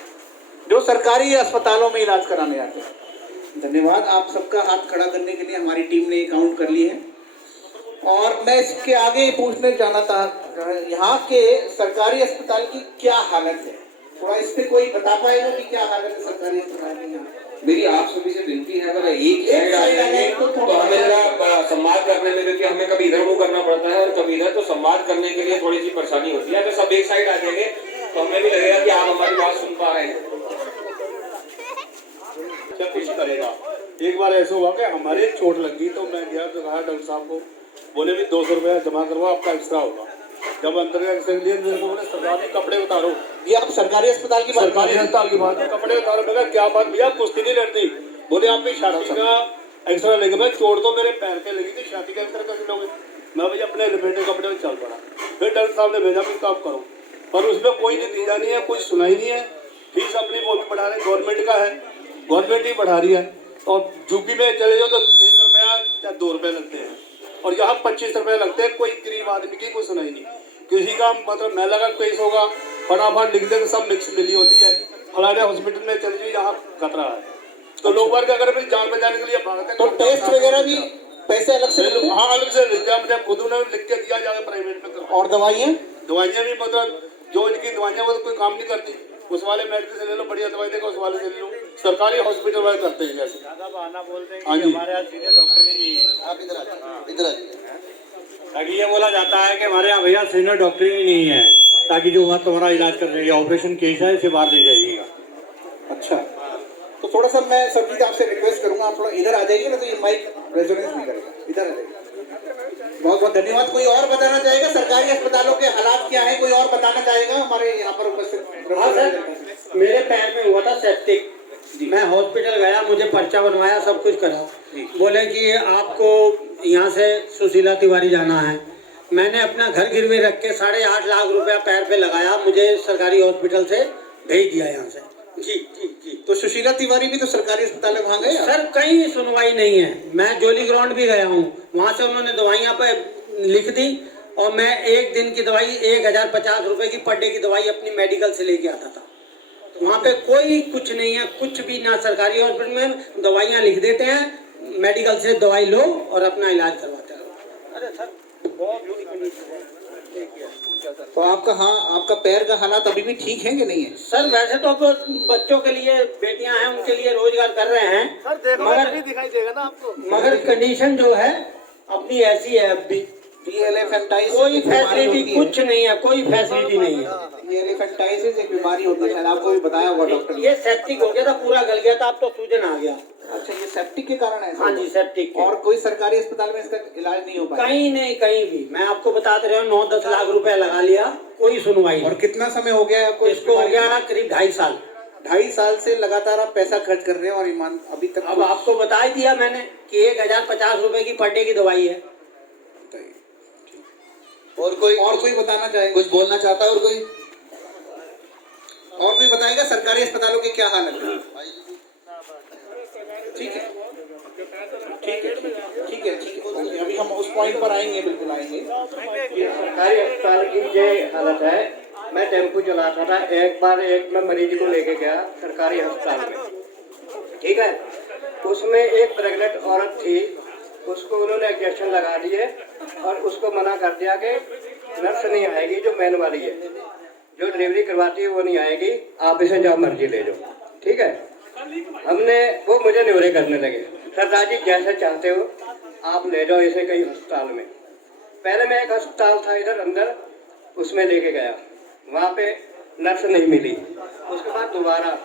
जो सरकारी अस्पतालों में इलाज कराने जाते हैं। धन्यवाद, आप सबका हाथ खड़ा करने के लिए हमारी टीम ने काउंट कर लिए हैं। और मैं इसके आगे पूछने जाना था, यहाँ के सरकारी अस्पताल की क्या हालत है? थोड़ा इस पे कोई बता पाएगा कि क्या हालत है सरकारी अस्पताल की? यहाँ मेरी आप सभी से विनती है, अगर एक साइड आ जाएंगे तो हमें जरा संवाद करने में, क्योंकि हमें कभी इधर मुंह करना पड़ता है और कभी इधर, तो संवाद करने के लिए थोड़ी सी परेशानी होती है। तो सब एक साइड आ जाएंगे तो हमें भी लगेगा कि आप हमारी बात सुन पा रहे हैं। क्या कुछ करेगा? एक बार ऐसा हुआ कि हमारे चोट लग गई तो मैं गया तो कहा डॉक्टर साहब को, बोले भी 200 रुपया जमा करवाओ, आपका एक्स्ट्रा होगा। जब अंदर एक्सरे लिए मेरे को बोले सरकार के कपड़े उतारो। ये आप सरकारी अस्पताल की बात, सरकारी अस्पताल की बात है, कपड़े उतारो। मैं क्या बात भैया, कुश्ती नहीं लड़ती। बोले आपकी छाती का एक्सरा लेंगे। मैं चोट तो मेरे पैर पे लगी थी, छाती का एक्सरा कैसे लोगे? मैं भैया अपने लपेटे कपड़े में चल पड़ा। फिर डॉक्टर साहब ने भेजा कि आप करो, पर उसमें कोई नतीजा नहीं है, कुछ सुनाई नहीं है। फीस अपनी वो भी बढ़ा रहे, गवर्नमेंट का है, गवर्नमेंट ही बढ़ा रही है। और यूपी में चले जाओ तो 1 रुपया या 2 रुपये लगते हैं, और यहाँ 25 रुपये लगते हैं। कोई गरीब आदमी की कोई सुनाई नहीं। किसी का मतलब मेला का केस होगा, फटाफट लिख देंगे, सब मिक्स मिली होती है। फलाने हॉस्पिटल में चल जाइए, यहाँ खतरा है। तो लोग वर्ग अगर अपनी जान बचाने के लिए भागते हैं तो टेस्ट वगैरह भी पैसे अलग से लगते हैं? हाँ अलग से लिख दिया, मुझे खुद उन्होंने लिख के दिया जाकर प्राइवेट में करवाओ। और दवाइयाँ? दवाइयाँ भी मतलब जो इनकी दवाइयाँ वो तो कोई काम नहीं करती, उस वाले मेडिकल से ले लो, बढ़िया दवाई देगा उस वाले से ले लो, सरकारी हॉस्पिटल वाले करते हैं जैसे। ज्यादा बहाना बोलते हैं हाँ कि जी। हमारे यहाँ सीनियर डॉक्टर ही नहीं है। आप इधर आ जाइए, इधर आ जाइए। ताकि ये बोला जाता है कि हमारे यहाँ भैया सीनियर डॉक्टर ही नहीं है, ताकि जो वहाँ तुम्हारा इलाज कर रही है, ऑपरेशन केस है, इसे बाहर ले जाइएगा। अच्छा, तो थोड़ा सा मैं सरजीत आपसे रिक्वेस्ट करूंगा, आप थोड़ा इधर आ जाइए ना, तो ये माइक रेजोनेंस नहीं करेगा। इधर आ जाइए। बहुत बहुत धन्यवाद। कोई और बताना चाहेगा सरकारी अस्पतालों के हालात क्या हैं? कोई और बताना चाहेगा हमारे यहाँ पर उपस्थित? हाँ सर, मेरे पैर में हुआ था सेप्टिक, मैं हॉस्पिटल गया, मुझे पर्चा बनवाया, सब कुछ करा। बोले कि आपको यहाँ से सुशीला तिवारी जाना है। मैंने अपना घर गिरवी रख के 8.5 लाख रुपया पैर पे लगाया, मुझे सरकारी हॉस्पिटल से भेज दिया यहाँ से। जी जी जी। तो सुशीला तिवारी भी तो सरकारी अस्पताल में वहाँ गए? सर कहीं सुनवाई नहीं है। मैं जोली ग्राउंड भी गया हूँ, वहाँ से उन्होंने दवाइयाँ पे लिख दी और मैं एक दिन की दवाई 1050 रुपये की पर डे की दवाई अपनी मेडिकल से लेके आता था। वहाँ पे कोई कुछ नहीं है, कुछ भी ना। सरकारी हॉस्पिटल में दवाइयाँ लिख देते हैं, मेडिकल से दवाई लो और अपना इलाज करवाते रहो। अरे सर बहुत बुरी कंडीशन है। तो आपका, हाँ, आपका पैर का हालात अभी भी ठीक है कि नहीं है? सर वैसे तो अब बच्चों के लिए, बेटियां हैं, उनके लिए रोजगार कर रहे हैं, मगर दिखाई देगा ना आपको। मगर कंडीशन जो है अपनी ऐसी है अब भी। ये एलिफेंटाइटिस कोई फैसिलिटी कुछ नहीं है, कोई फैसिलिटी नहीं है। ये एलिफेंटाइटिस एक बीमारी होती है, शायद आपको भी बताया होगा डॉक्टर ने। ये सेप्टिक हो गया था, पूरा गल गया था, अब तो सूजन आ गया। अच्छा, ये सेप्टिक के कारण है? हाँ जी, सेप्टिक के। और कोई सरकारी अस्पताल में इसका इलाज नहीं हो पाया? कहीं नहीं, कहीं भी। मैं आपको बताते रहा हूँ, 9-10 लाख रुपया लगा लिया, कोई सुनवाई और नहीं। कितना समय हो गया आपको? इसको हो गया करीब 2.5 साल। 2.5 साल से लगातार आप पैसा खर्च कर रहे हैं और ईमान अभी तक अब आपको बता ही दिया मैंने कि 1050 रुपए की पर डे की दवाई है। और कोई बताना चाहेगा? कुछ बोलना चाहता है? और कोई बताएगा सरकारी अस्पतालों के क्या हालत है? ठीक है, ठीक है, ठीक है, ठीक है। अभी हम उस पॉइंट पर आएंगे, बिल्कुल आएंगे। सरकारी अस्पताल की ये हालत है। मैं टेम्पो चलाता था, एक बार एक मैं मरीज को लेके गया सरकारी अस्पताल में, ठीक है। उसमें एक प्रेग्नेंट औरत थी, उसको उन्होंने इंजेक्शन लगा दिए और उसको मना कर दिया कि नर्स नहीं आएगी जो मैन वाली है, जो डिलीवरी करवाती है वो नहीं आएगी, आप इसे जहाँ मर्जी ले जाओ, ठीक है। हमने, वो मुझे न्योरे करने लगे, सरदार जी जैसे चाहते हो आप ले जाओ इसे कहीं अस्पताल में। पहले मैं एक अस्पताल था इधर अंदर, उसमें लेके गया, वहाँ पे नर्स नहीं मिली। उसके बाद दोबारा,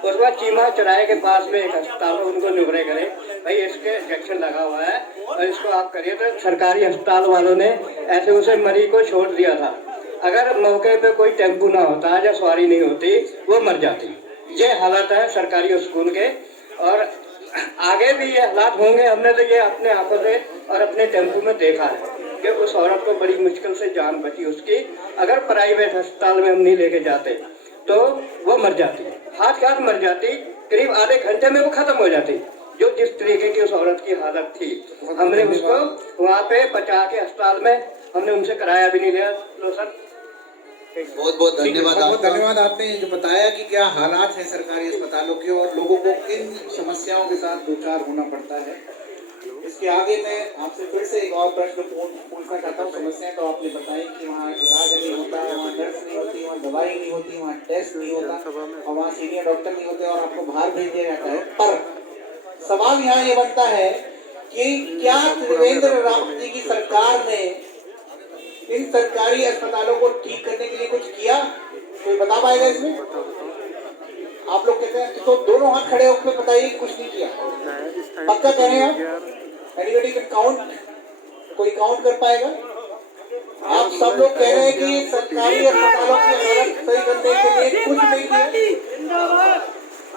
उसके बाद चीमा चौराहे के पास में एक अस्पताल है, उनको न्योरे करे, भाई इसके इंजेक्शन लगा हुआ है और इसको आप करिए। तो सरकारी अस्पताल वालों ने ऐसे उसे मरीज को छोड़ दिया था। अगर मौके पे कोई टेम्पू ना होता या सवारी नहीं होती, वो मर जाती। ये हालत है सरकारी स्कूल के, और आगे भी ये हालात होंगे। हमने तो ये अपने आंखों से और अपने टेम्पू में देखा है कि उस औरत को बड़ी मुश्किल से जान बची उसकी। अगर प्राइवेट अस्पताल में हम नहीं लेके जाते तो वो मर जाती, हाथ के हाथ मर जाती, करीब आधे घंटे में वो खत्म हो जाती। जो जिस तरीके की उस औरत की हालत थी, हमने उसको वहाँ पे बचा के अस्पताल में, हमने उनसे किराया भी नहीं लिया। लो सर, बहुत बहुत धन्यवाद। बहुत धन्यवाद। आपने जो बताया कि क्या हालात हैं सरकारी अस्पतालों के और लोगों को किन समस्याओं के साथ दो चार होना पड़ता है। इसके आगे मैं आपसे फिर से एक और प्रश्न पूछना चाहता हूँ। समस्याएं तो आपने बताई कि वहाँ इलाज नहीं होता, वहाँ नर्स नहीं होती, वहाँ दवाई नहीं होती, वहाँ टेस्ट नहीं होता और वहाँ सीनियर डॉक्टर नहीं होते और आपको बाहर भेज दिया जाता है। पर सवाल यहाँ ये बनता है कि क्या त्रिवेंद्र रावत जी की सरकार ने इन सरकारी अस्पतालों को ठीक करने के लिए कुछ किया? कोई बता पाएगा इसमें? आप लोग कहते हैं तो दोनों हाथ खड़े होकर बताइए कुछ नहीं किया। पक्का कह रहे हैं आप? Anybody can count? कोई काउंट कर पाएगा? आप सब लोग कह रहे हैं कि सरकारी अस्पतालों की हालत सही करने के लिए कुछ नहीं किया।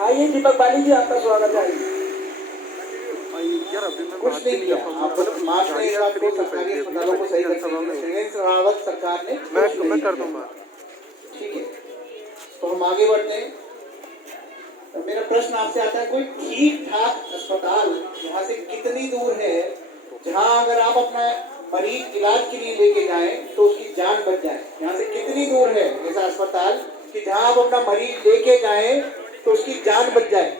आइए दीपक बाली जी, आपका स्वागत है। कुछ नहीं किया। आप मार्च में इस बात को सरकारी अस्पतालों को सही करने के लिए त्रिवेंद्र रावत सरकार ने मैं कर दूंगा। ठीक है, तो हम आगे बढ़ते हैं। तो मेरा प्रश्न आपसे आता है, कोई ठीक ठाक अस्पताल यहाँ से कितनी दूर है जहाँ अगर आप अपना मरीज इलाज के लिए लेके जाएं तो उसकी जान बच जाए? यहाँ से कितनी दूर है ऐसा अस्पताल कि जहाँ आप अपना मरीज लेके जाएं तो उसकी जान बच जाए?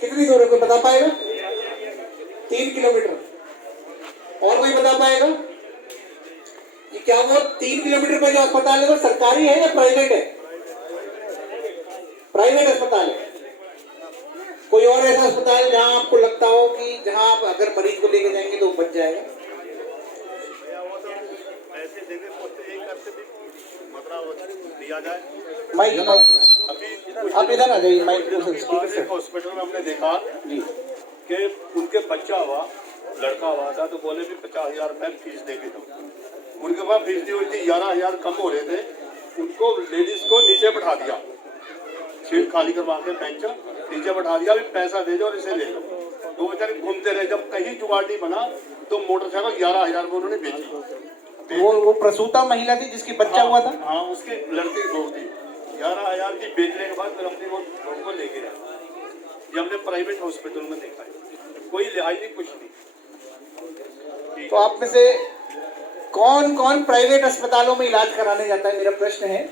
कितनी दूर है, कोई बता पाएगा? 3 किलोमीटर। और कोई बता पाएगा कि क्या वो 3 किलोमीटर पर जो अस्पताल है वो सरकारी है या प्राइवेट है? प्राइवेट अस्पताल है। कोई और ऐसा अस्पताल जहां आपको लगता हो कि जहां आप अगर मरीज को लेके जाएंगे तो बच जाएगा? माइक आप इधर आ जाइए, माइक हॉस्पिटल में हमने देखा कि उनके बच्चा हुआ, लड़का हुआ था, तो बोले भी 50,000 रुपये फीस दे के दो। उनके पास फीस दी हुई थी, 11,000 कम हो रहे थे, उनको लेडीज को नीचे बैठा दिया, सीट खाली करवा के बेंच नीचे बैठा दिया, भी पैसा दे दो और इसे ले लो। तो बेचारे घूमते रहे, जब कहीं जुगाड़ नहीं बना तो मोटरसाइकिल 11,000 में उन्होंने बेची। वो प्रसूता महिला थी जिसकी बच्चा हुआ था? हाँ, उसके लड़के की थी। 11,000 की बेचने के बाद फिर अपने वो को लेके गया। ये हमने प्राइवेट हॉस्पिटल में देखा है, कोई लिहाज नहीं, कुछ नहीं। तो आप में से कौन कौन प्राइवेट अस्पतालों में इलाज कराने जाता है? मेरा प्रश्न है,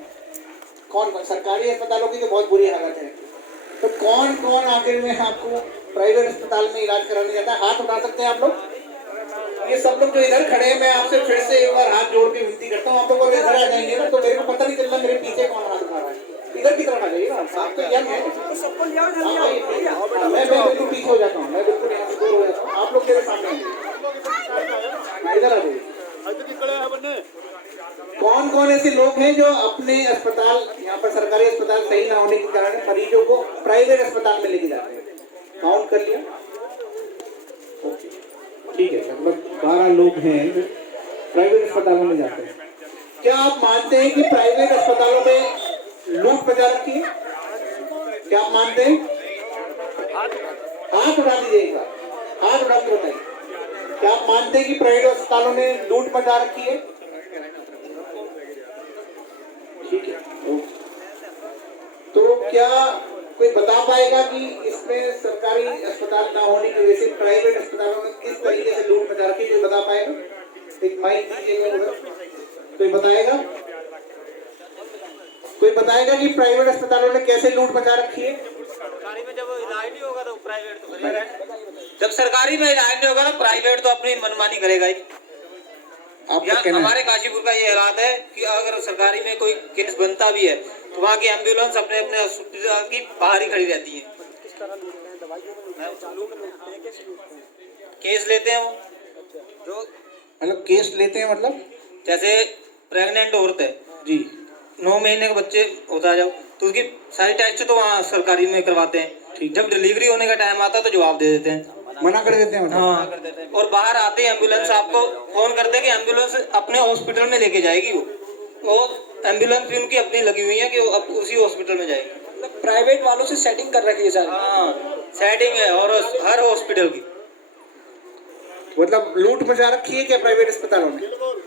कौन कौन? सरकारी अस्पतालों की तो बहुत बुरी हालत है, तो कौन कौन आखिर में आपको प्राइवेट अस्पताल में इलाज कराने जाता है? हाथ उठा सकते हैं आप लोग? ये सब लोग जो इधर खड़े हैं, मैं आपसे फिर से एक बार हाथ जोड़ के विनती करता हूँ, आप लोग अगर इधर आ जाएंगे ना तो मेरे को पता नहीं चलता मेरे पीछे कौन हाथ उठा रहा है। इधर की तरफ आ जाइए ना, आप तो यंग है। मैं बिल्कुल पीछे हो जाता हूँ, मैं बिल्कुल यहाँ से दूर हो जाता हूँ, आप लोग मेरे सामने इधर आ जाइए। कौन कौन ऐसे लोग हैं जो अपने अस्पताल, यहाँ पर सरकारी अस्पताल सही ना होने के कारण मरीजों को प्राइवेट अस्पताल में लेके जाते हैं? काउंट कर लिया? ठीक है, मतलब 12 लोग हैं जो प्राइवेट अस्पतालों में जाते हैं। क्या आप मानते हैं कि प्राइवेट अस्पतालों में लूट मचा रखी है? क्या आप मानते हैं? हाथ उठा दीजिएगा, हाथ उठा के बताइए। क्या आप मानते हैं कि प्राइवेट अस्पतालों में लूट मचा रखी है? ठीक है, तो क्या कोई बता पाएगा कि इसमें सरकारी अस्पताल ना होने की वजह से प्राइवेट अस्पतालों में किस तरीके से लूट मचा रखी है? कोई बता पाएगा? एक माइक दीजिएगा उधर, कोई बताएगा? कोई बताएगा कि प्राइवेट अस्पतालों ने कैसे लूट मचा रखी है? सरकारी में जब इलाज नहीं होगा तो प्राइवेट तो करेगा। जब सरकारी में इलाज नहीं होगा तो प्राइवेट तो अपनी मनमानी करेगा ही। हमारे काशीपुर का ये हालात है कि अगर सरकारी में कोई केस बनता भी है तो वहाँ की एम्बुलेंस अपने अपने अस्पताल की बाहर ही खड़ी रहती है। केस लेते हैं वो, जो मतलब केस लेते हैं, मतलब जैसे प्रेग्नेंट औरत है जी, 9 महीने का बच्चे होता है जब, तो उसकी सारी टेस्ट तो वहाँ सरकारी में करवाते हैं। जब डिलीवरी होने का टाइम आता है तो जवाब दे देते हैं, मना कर देते हैं। हाँ, और बाहर आते हैं एम्बुलेंस आपको फोन करते हैं कि एम्बुलेंस अपने हॉस्पिटल में लेके जाएगी। वो एम्बुलेंस भी उनकी अपनी लगी हुई है कि वो अब उसी हॉस्पिटल में जाएगी। प्राइवेट वालों से सेटिंग कर रखी है सर। हाँ, सेटिंग है और हर हॉस्पिटल की। मतलब लूट मचा रखी है क्या प्राइवेट अस्पतालों में?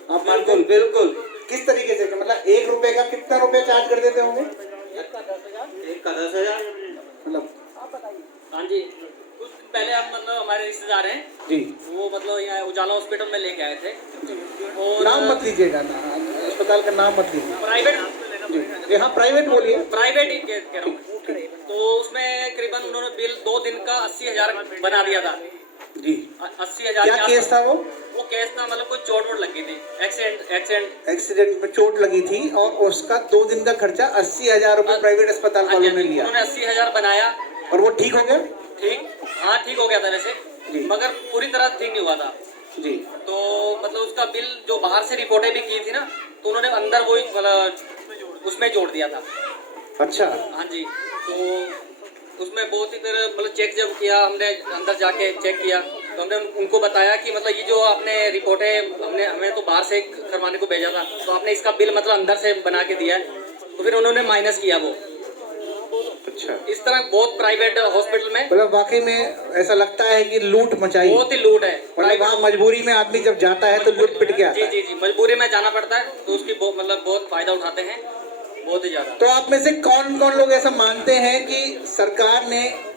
आप मानते हो? बिल्कुल। किस तरीके से? मतलब 1 रुपए का कितना रुपए चार्ज कर देते होंगे? एक का 10,000। मतलब हाँ जी, कुछ दिन पहले हम मतलब हमारे रिश्तेदार हैं जी, वो मतलब यहाँ उजाला हॉस्पिटल में लेके आए थे। और नाम मत लीजिएगा ना, अस्पताल का नाम मत लीजिए। प्राइवेट जी हाँ, प्राइवेट बोलिए। प्राइवेट ही कह रहा हूँ। तो उसमें करीबन उन्होंने बिल 2 दिन का 80,000 बना दिया था जी। 80,000। क्या केस था वो? वो केस था मतलब कोई चोट वोट लगी थी, एक्सीडेंट में चोट लगी थी और उसका 2 दिन का खर्चा 80,000 रुपए प्राइवेट अस्पताल वालों ने लिया। उन्होंने 80,000 बनाया और वो ठीक हो गया? ठीक, हाँ ठीक हो गया था वैसे, मगर पूरी तरह ठीक नहीं हुआ था जी। तो मतलब उसका बिल जो बाहर से रिपोर्टें भी की थी ना, तो उन्होंने अंदर वही मतलब उसमें जोड़ दिया था। अच्छा। हाँ जी, तो उसमें बहुत ही फिर मतलब चेक जब किया हमने, अंदर जाके चेक किया तो हमने उनको बताया कि मतलब ये जो आपने रिपोर्टें हमें तो बाहर से करवाने को भेजा था, तो आपने इसका बिल मतलब अंदर से बना के दिया है। तो फिर उन्होंने माइनस किया वो। अच्छा, इस तरह बहुत प्राइवेट हॉस्पिटल में मतलब वाकई में ऐसा लगता है कि लूट मचाई, बहुत ही लूट है। मतलब वहाँ मजबूरी में आदमी जब जाता है तो लूट पिट के आता है। जी, मजबूरी में जाना पड़ता है तो उसकी मतलब बहुत फायदा उठाते हैं, बहुत ही ज्यादा। तो आप में से कौन कौन लोग ऐसा मानते हैं कि सरकार ने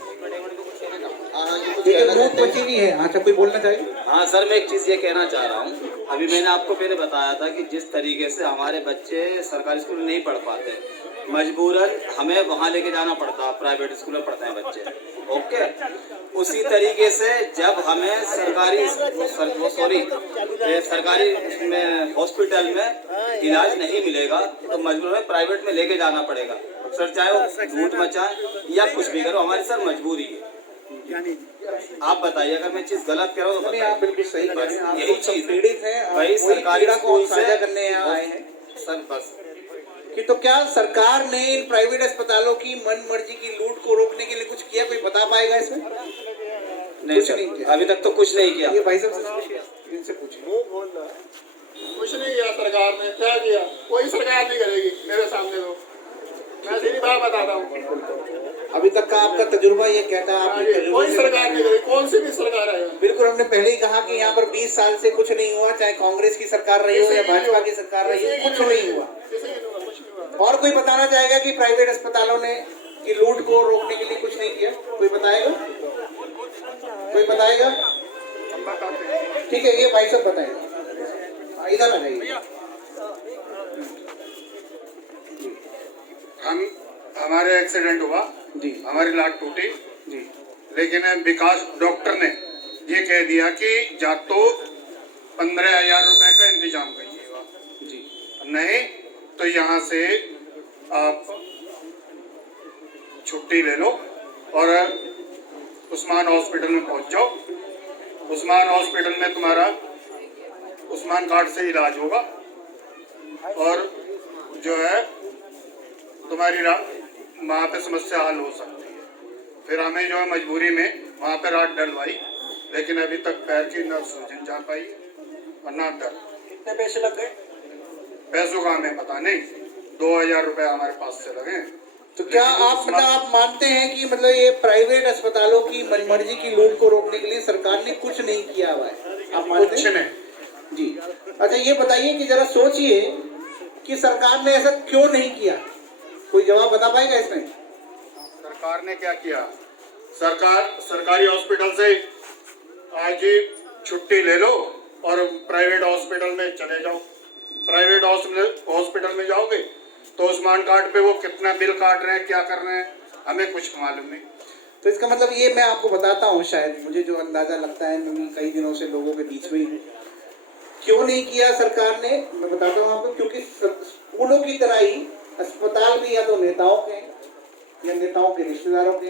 लूट मची हुई है? अच्छा, कोई बोलना चाहिए? हाँ सर, मैं एक चीज़ ये कहना चाह रहा हूँ, अभी मैंने आपको पहले बताया था कि जिस तरीके से हमारे बच्चे सरकारी स्कूल में नहीं पढ़ पाते, मजबूरन हमें वहाँ लेके जाना पड़ता, प्राइवेट स्कूल में पढ़ते हैं बच्चे, ओके। उसी तरीके से जब हमें सरकारी में हॉस्पिटल में इलाज नहीं मिलेगा तो मजबूरन प्राइवेट में लेके जाना पड़ेगा सर, चाहे वो झूठ मचाए या कुछ भी करो, हमारी सर मजबूरी है। आप बताइए अगर मैं चीज गलत कह रहा हूँ तो नहीं, आप बिल्कुल सही कह रहे हैं। आप यही सब चीज पीड़ित हैं, भाई वही सरकारी पीड़ा को स्कूल साझा से करने यहाँ आए हैं सर बस कि तो क्या सरकार ने इन प्राइवेट अस्पतालों की मन मर्जी की लूट को रोकने के लिए कुछ किया? कोई बता पाएगा इसमें? नहीं कुछ सर, नहीं किया। अभी तक तो कुछ नहीं किया। ये भाई साहब से पूछिए, इनसे पूछिए। कुछ नहीं किया सरकार ने, क्या किया? कोई सरकार नहीं करेगी मेरे सामने तो, मैं सीधी बात बताता हूँ। अभी तक का आपका तजुर्बा ये कहता है, आपने तजुर्बे कोई से सरकार नहीं करेगी, कौन सी भी सरकार है। बिल्कुल, हमने पहले ही कहा कि यहाँ पर 20 साल से कुछ नहीं हुआ, चाहे कांग्रेस की सरकार रही हो या भाजपा की सरकार रही हो, कुछ नहीं हुआ। और कोई बताना चाहेगा कि प्राइवेट अस्पतालों ने की लूट को रोकने के लिए कुछ नहीं किया? कोई बताएगा? कोई बताएगा? ठीक है, ये भाई साहब बताएगा, इधर आ जाइए। हमारे एक्सीडेंट हुआ जी, हमारी लात टूटी जी, लेकिन विकास डॉक्टर ने ये कह दिया कि या तो 15,000 रुपए का इंतजाम करिएगा जी, नहीं तो यहाँ से आप छुट्टी ले लो और उस्मान हॉस्पिटल में पहुंच जाओ। उस्मान हॉस्पिटल में तुम्हारा उस्मान कार्ड से इलाज होगा और जो है तुम्हारी वहाँ पे समस्या हल हो सकती है। फिर हमें जो है मजबूरी में वहाँ पे रात डलवाई, लेकिन अभी तक पैर की न सूजन जा पाई और न दर्द। कितने पैसे लग गए? पैसों का हमें पता नहीं, 2,000 रुपए हमारे पास से लगे। तो क्या आप आप मानते हैं कि मतलब ये प्राइवेट अस्पतालों की मनमर्जी की लूट को रोकने के लिए सरकार ने कुछ नहीं किया हुआ है? आप मानते कुछ हैं? नहीं। जी, अच्छा ये बताइए कि जरा सोचिए कि सरकार ने ऐसा क्यों नहीं किया? कोई जवाब बता पाएगा इसमें? सरकार ने क्या किया? सरकारी हॉस्पिटल से आज छुट्टी ले लो और प्राइवेट हॉस्पिटल में चले जाओ। प्राइवेट हॉस्पिटल में जाओगे तो उस्मान कार्ड पे वो कितना बिल काट रहे हैं, क्या कर रहे हैं, हमें कुछ मालूम नहीं। तो इसका मतलब ये मैं आपको बताता हूँ, शायद मुझे जो अंदाजा लगता है, मैं भी कई दिनों से लोगों के बीच में ही हूँ। क्यों नहीं किया सरकार ने, मैं बताता हूँ आपको। क्योंकि स्कूलों की तरह ही अस्पताल भी या तो नेताओं के या नेताओं के रिश्तेदारों के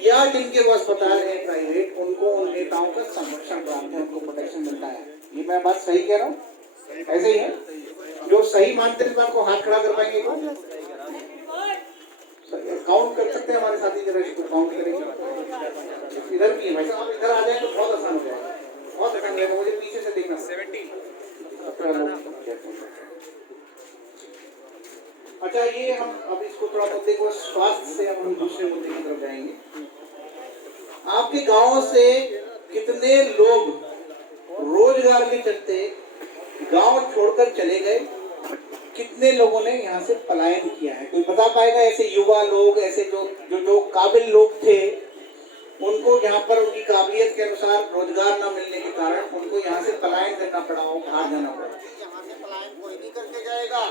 या जिनके वो अस्पताल है प्राइवेट, उनको उन नेताओं का संरक्षण प्राप्त है, उनको प्रोटेक्शन मिलता है। ये मैं बात सही कह रहा हूँ? ऐसे ही है? जो सही मानते हैं आपको हाथ खड़ा कर पाएंगे? काउंट कर सकते हैं हमारे साथी, जरा इसको काउंट करेंगे। इधर भी भाई साहब, इधर आ जाए तो बहुत आसान हो जाएगा, बहुत आसान रहेगा। मुझे पीछे से देखना। 17 लोग। अच्छा, ये हम अब इसको थोड़ा मुद्दे को स्वास्थ्य से हम दूसरे मुद्दे की तरफ जाएंगे। आपके गांव से कितने लोग रोजगार के चलते गांव छोड़कर चले गए? कितने लोगों ने यहाँ से पलायन किया है? कोई बता पाएगा? ऐसे युवा लोग, ऐसे जो काबिल लोग थे, उनको यहाँ पर उनकी काबिलियत के अनुसार रोजगार न मिलने के कारण उनको यहाँ से पलायन करना पड़ा हो, बाहर जाना पड़ा। यहाँ से पलायन कोई नहीं करके जाएगा।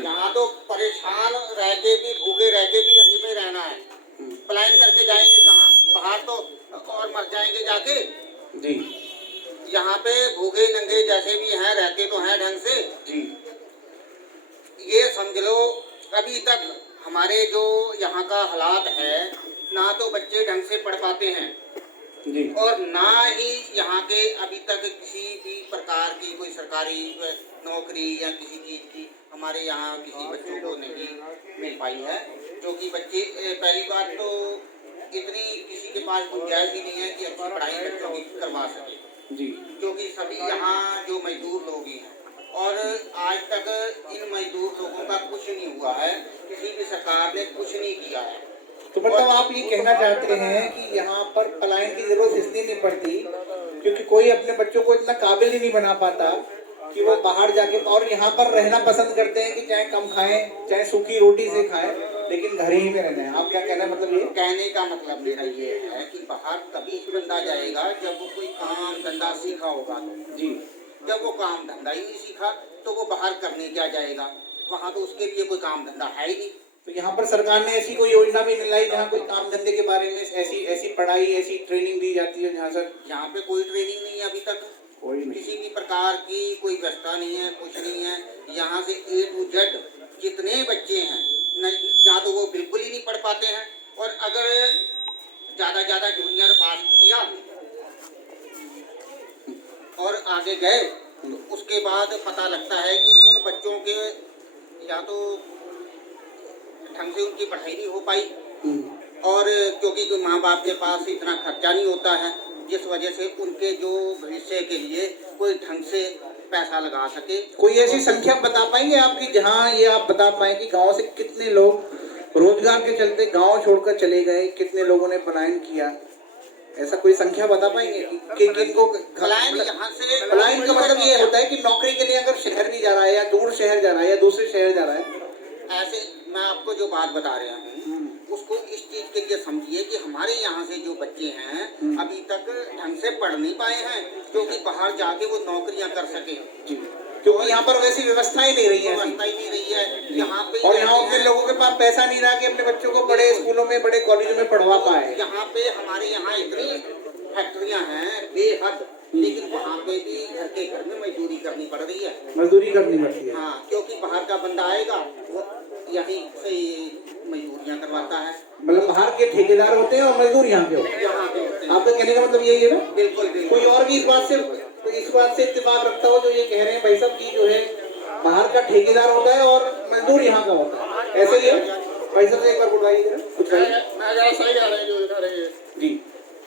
यहाँ तो परेशान रह के भी, भूखे रह के भी यहीं पे रहना है। पलायन करके जाएंगे कहाँ? बाहर तो और मर जाएंगे जाके। जी, यहाँ पे भूखे नंगे जैसे भी हैं, रहते तो हैं ढंग से। जी, ये समझ लो अभी तक हमारे जो यहाँ का हालात है, ना तो बच्चे ढंग से पढ़ पाते हैं जी, और ना ही यहाँ के अभी तक किसी भी प्रकार की कोई सरकारी नौकरी या किसी चीज़ की हमारे यहाँ किसी बच्चों को नहीं मिल पाई है। जो कि बच्चे, पहली बात तो इतनी किसी के पास गुंजाइश ही नहीं है कि अच्छी पढ़ाई बच्चों की करवा सके जी, क्योंकि सभी यहाँ जो मजदूर लोग ही हैं और आज तक इन मजदूर लोगों का कुछ नहीं हुआ है, किसी भी सरकार ने कुछ नहीं किया है। तो मतलब आप ये कहना चाहते हैं कि यहाँ पर पलायन की जरूरत इसलिए नहीं पड़ती क्योंकि कोई अपने बच्चों को इतना काबिल ही नहीं बना पाता कि वो बाहर जाके, और यहाँ पर रहना पसंद करते हैं कि चाहे कम खाएं, चाहे सूखी रोटी से खाएं, लेकिन घर ही में रहना है। आप क्या कहना है? मतलब ये कहने का मतलब मेरा ये है कि बाहर तभी बंदा जाएगा जब वो कोई काम धंधा सीखा होगा। तो जी, जब वो काम धंधा ही नहीं सीखा तो वो बाहर करने क्या जाएगा? वहाँ तो उसके लिए कोई काम धंधा है ही नहीं। तो यहाँ पर सरकार ने ऐसी कोई योजना भी नहीं लाई जहाँ कोई काम धंधे के बारे में ऐसी ऐसी पढ़ाई ऐसी ट्रेनिंग दी जाती है जहाँ सर? यहाँ पे कोई ट्रेनिंग नहीं है अभी तक, कोई नहीं। किसी भी प्रकार की कोई व्यवस्था नहीं है, कुछ नहीं है। यहाँ से A to Z जितने बच्चे हैं या तो वो बिल्कुल ही नहीं पढ़ पाते हैं, और अगर ज़्यादा जूनियर पास किया और आगे गए तो उसके बाद पता लगता है कि उन बच्चों के या तो ढंग से उनकी पढ़ाई नहीं हो पाई, और क्योंकि माँ बाप के पास इतना खर्चा नहीं होता है, जिस वजह से उनके जो भविष्य के लिए कोई ढंग से पैसा लगा सके। कोई ऐसी संख्या बता पाएंगे आपकी जहाँ ये आप बता पाए कि गांव से कितने लोग रोजगार के चलते गांव छोड़कर चले गए, कितने लोगों ने पलायन किया? ऐसा कोई संख्या बता पाएंगे कि किनको पलायन यहाँ से? पलायन का मतलब ये होता है कि नौकरी के लिए अगर शहर नहीं जा रहा है या दूर शहर जा रहा है या दूसरे शहर जा रहा है। ऐसे मैं आपको जो बात बता रहा हूँ उसको इस चीज के लिए समझिए कि हमारे यहाँ से जो बच्चे हैं अभी तक ढंग से पढ़ नहीं पाए हैं, क्योंकि बाहर जाके वो नौकरियां कर सके, क्योंकि यहाँ पर वैसी व्यवस्था ही नहीं रही है। व्यवस्था ही नहीं रही है यहाँ पे। और यहाँ उनके लोगों के पास पैसा नहीं रहा कि अपने बच्चों को बड़े स्कूलों में बड़े कॉलेजों में पढ़वा पाए। यहाँ पे हमारे यहाँ इतनी फैक्ट्रियाँ हैं बेहद, लेकिन वहाँ पे भी घर के घर में मजदूरी करनी पड़ रही है। मजदूरी करनी पड़ती है। हाँ, क्योंकि बाहर का बंदा आएगा वो यहीं से मजदूरियाँ करवाता है। मतलब बाहर के ठेकेदार होते हैं और मजदूर यहाँ के होते हैं। आपका कहने का मतलब यही है ना? बिल्कुल। कोई और भी इस बात से इत्तेफाक रखता हो जो ये कह रहे हैं भाई साहब की जो है बाहर का ठेकेदार होता है और मजदूर यहाँ का होता है, ऐसे ही है भाई साहब से एक बार बुलवाइए कुछ। मैं ज़रा सही आ रहे हैं जो दिखा रहे हैं जी।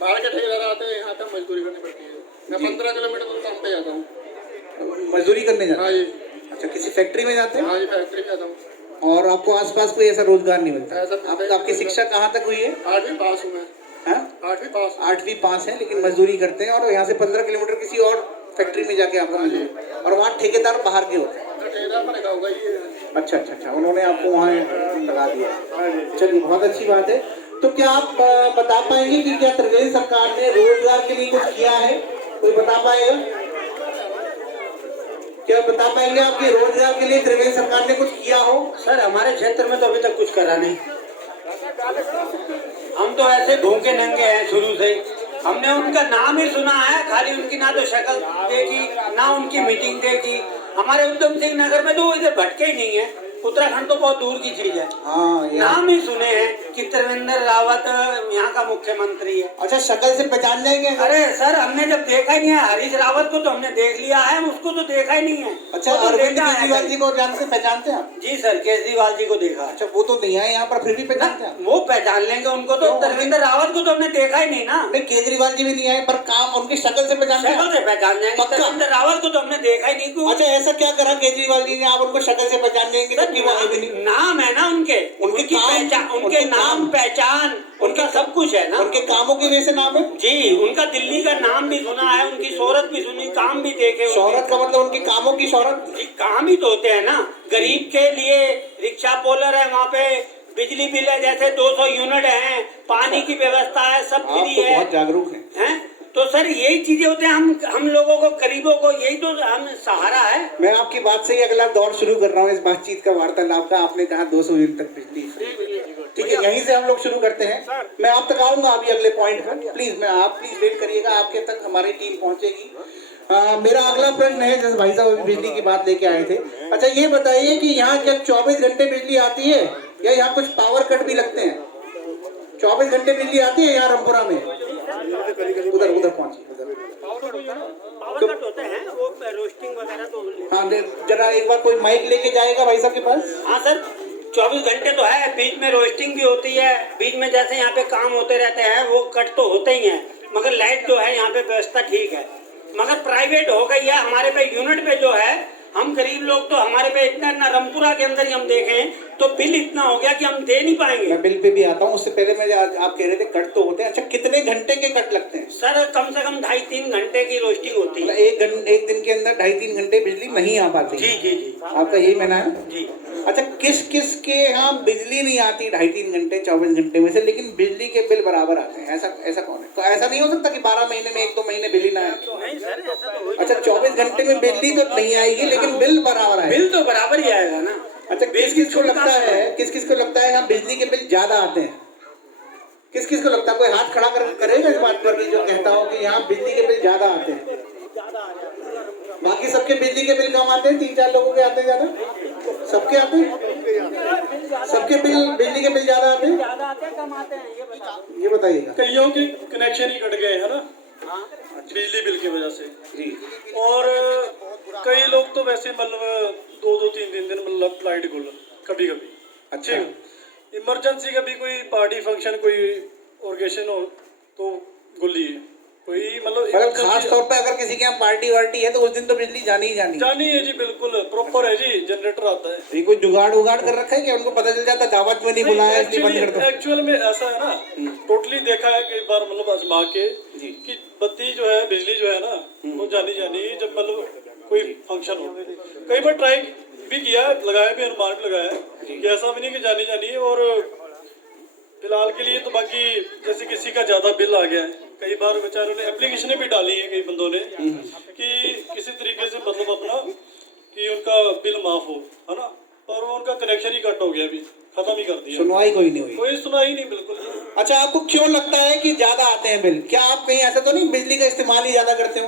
बाहर के ठेकेदार आते हैं, यहाँ तक मजदूरी करनी पड़ती है। मैं 15 किलोमीटर दूर काम पे जाता हूँ। मजदूरी करने जाते हाँ जी। अच्छा, किसी फैक्ट्री में जाते हैं? हाँ जी, फैक्ट्री में जाता हूँ। और आपको आसपास कोई ऐसा रोजगार नहीं मिलता? आपकी शिक्षा कहाँ तक हुई है? 8वीं पास हूँ मैं। 8वीं पास है, लेकिन मजदूरी करते हैं और यहाँ से 15 किलोमीटर किसी और फैक्ट्री में जाके आपका मजदूरी, और वहाँ ठेकेदार बाहर के होते हैं। ठेकेदार मैंने कहा होगा ये। अच्छा, उन्होंने आपको वहाँ लगा दिया। चलिए, बहुत अच्छी बात है। तो क्या आप बता पाएंगे कि क्या त्रिवेंद्र सरकार ने रोजगार के लिए कुछ किया है? कोई बता पाएगा? क्या बता पाएंगे आपके रोजगार के लिए त्रिवेंद्र सरकार ने कुछ किया हो? सर हमारे क्षेत्र में तो अभी तक कुछ करा नहीं। हम तो ऐसे भूखे नंगे हैं शुरू से। हमने उनका नाम ही सुना है, खाली उनकी ना तो शक्ल देखी ना उनकी मीटिंग देखी। हमारे उधम सिंह नगर में तो वो इधर भटके ही नहीं है। उत्तराखंड तो बहुत दूर की चीज है। नाम ही सुने हैं कि त्रिवेंद्र रावत यहाँ का मुख्यमंत्री है। अच्छा, शक्ल से पहचान जाएंगे? अरे सर, हमने जब देखा ही नहीं है। हरीश रावत को तो हमने देख लिया है, उसको तो देखा ही नहीं है। अच्छा, अरविंद केजरीवाल जी को पहचानते हैं? जी सर, केजरीवाल जी को देखा। अच्छा, वो तो नहीं आए यहाँ पर, फिर भी पहचानते हैं? वो पहचान लेंगे उनको तो। त्रिवेंद्र रावत को तो हमने देखा ही नहीं ना। नहीं, केजरीवाल जी भी नहीं आए, पर काम उनकी शक्ल से पहचानते हैं? शक्ल से पहचान जाएंगे। त्रिवेंद्र रावत को तो हमने देखा ही नहीं। अच्छा, ऐसा क्या करा केजरीवाल जी ने आप उनको शक्ल से पहचान लेंगे? नाम है ना उनके पहचान, उनके नाम पहचान उनका सब कुछ है ना। उनके कामों की वजह से नाम है जी। उनका दिल्ली का नाम भी सुना है, उनकी शोहरत भी सुनी, काम भी देखे। शोहरत का मतलब उनके कामों की शोहरत? जी, काम ही तो होते हैं ना। गरीब के लिए रिक्शा पोलर है वहाँ पे, बिजली बिल है जैसे 200 यूनिट है, पानी की व्यवस्था है, सब फ्री है। बहुत जागरूक हैं। तो सर यही चीजें होते हैं। हम लोगों को, गरीबों को यही तो हम सहारा है। मैं आपकी बात से ही अगला दौर शुरू कर रहा हूँ इस बातचीत का, वार्तालाप का। आपने कहा 200 यूनिट तक बिजली फ्री, ठीक है, यहीं से हम लोग शुरू करते हैं। मैं आप तक आऊंगा अभी अगले पॉइंट पर। प्लीज वेट करिएगा, आपके तक हमारी टीम पहुंचेगी। मेरा अगला प्रश्न है, जैसे भाई साहब बिजली की बात लेके आए थे। अच्छा, ये बताइए कि यहाँ क्या 24 घंटे बिजली आती है या यहाँ कुछ पावर कट भी लगते हैं? 24 घंटे बिजली आती है यहाँ रामपुरा में? उधर पहुंचिए। पावर कट होते हैं, वो रोस्टिंग वगैरह तो। हाँ, जरा एक बार कोई माइक लेके जाएगा भाई साहब के पास? हाँ सर, 24 घंटे तो है, बीच में रोस्टिंग भी होती है, बीच में जैसे यहाँ पे काम होते रहते हैं वो कट तो होते ही हैं, मगर लाइट जो है यहाँ पे व्यवस्था ठीक है। मगर प्राइवेट हो गई है हमारे पे यूनिट पे जो है, हम गरीब लोग तो हमारे पे इतना रामपुरा के अंदर ही हम देखें तो बिल इतना हो गया कि हम दे नहीं पाएंगे। मैं बिल पे भी आता हूँ, उससे पहले मैं आप कह रहे थे कट तो होते हैं। अच्छा, कितने घंटे के कट लगते हैं? सर कम से कम 2.5-3 घंटे की रोस्टिंग होती है। एक दिन के अंदर 2.5-3 घंटे बिजली नहीं आ पाती? जी, आपका यही कहना है? जी। अच्छा, किस के यहाँ बिजली नहीं आती 2.5-3 घंटे 24 घंटे में से, लेकिन बिजली के बिल बराबर आते हैं? ऐसा कौन है? तो ऐसा नहीं हो सकता कि 12 महीने में 1-2 महीने बिजली ना आए? नहीं सर, ऐसा तो अच्छा, 24 घंटे में बिजली तो नहीं आएगी लेकिन बिल बराबर आएगा? बिल तो बराबर ही आएगा ना। अच्छा, किस को लगता है, किस को लगता है यहाँ बिजली के बिल ज्यादा आते हैं? किस को लगता है? कोई हाथ खड़ा करेगा इस बात पर कि जो कहता हो कि यहाँ बिजली के बिल ज्यादा आते हैं? बाकी सबके बिजली के बिल कम आते हैं, 3-4 लोगों के आते हैं ज्यादा? सबके आते हैं? सबके बिजली के बिल ज्यादा आते हैं, कम आते हैं? ये बताइएगा। कईयों के कनेक्शन ही कट गए है ना बिजली बिल की वजह से जी। और कई लोग तो वैसे मतलब 2-3 दिन मतलब लाइट गुल कभी कभी। अच्छा। इमरजेंसी कभी कोई पार्टी फंक्शन कोई ओकेजन हो तो गुल्ली है कोई मतलब खास तौर पे अगर किसी के यहाँ पार्टी वार्टी है तो उस दिन तो बिजली जानी ही जानी है जी। बिल्कुल प्रॉपर है जी, जनरेटर आता है। ये कोई जुगाड़ कर रखा है कि उनको पता चल जाता दावत में नहीं बुलाया इसलिए बंद कर दो? एक्चुअल में ऐसा है ना, टोटली देखा है कई बार मतलब आजमा के कि बत्ती जो है बिजली जो है ना वो जानी जब मतलब कोई फंक्शन हो। कई बार ट्राई भी किया, लगाया भी, अनुमान भी लगाया कि ऐसा भी नहीं कि जानी है। और फिलहाल के लिए तो बाकी जैसे किसी का ज्यादा बिल आ गया है, कई बार बेचारों ने एप्लीकेशनें भी डाली है कई बंदों ने कि किसी तरीके से मतलब अपना कि उनका बिल माफ हो, है ना, और वो उनका कनेक्शन ही कट हो गया, अभी खत्म ही कर दिया, सुनवाई कोई नहीं हुई। कोई सुनवाई नहीं बिल्कुल। अच्छा, आपको क्यों लगता है कि ज्यादा आते हैं बिल? क्या आप कहीं ऐसा तो नहीं बिजली का इस्तेमाल ही ज्यादा करते हो?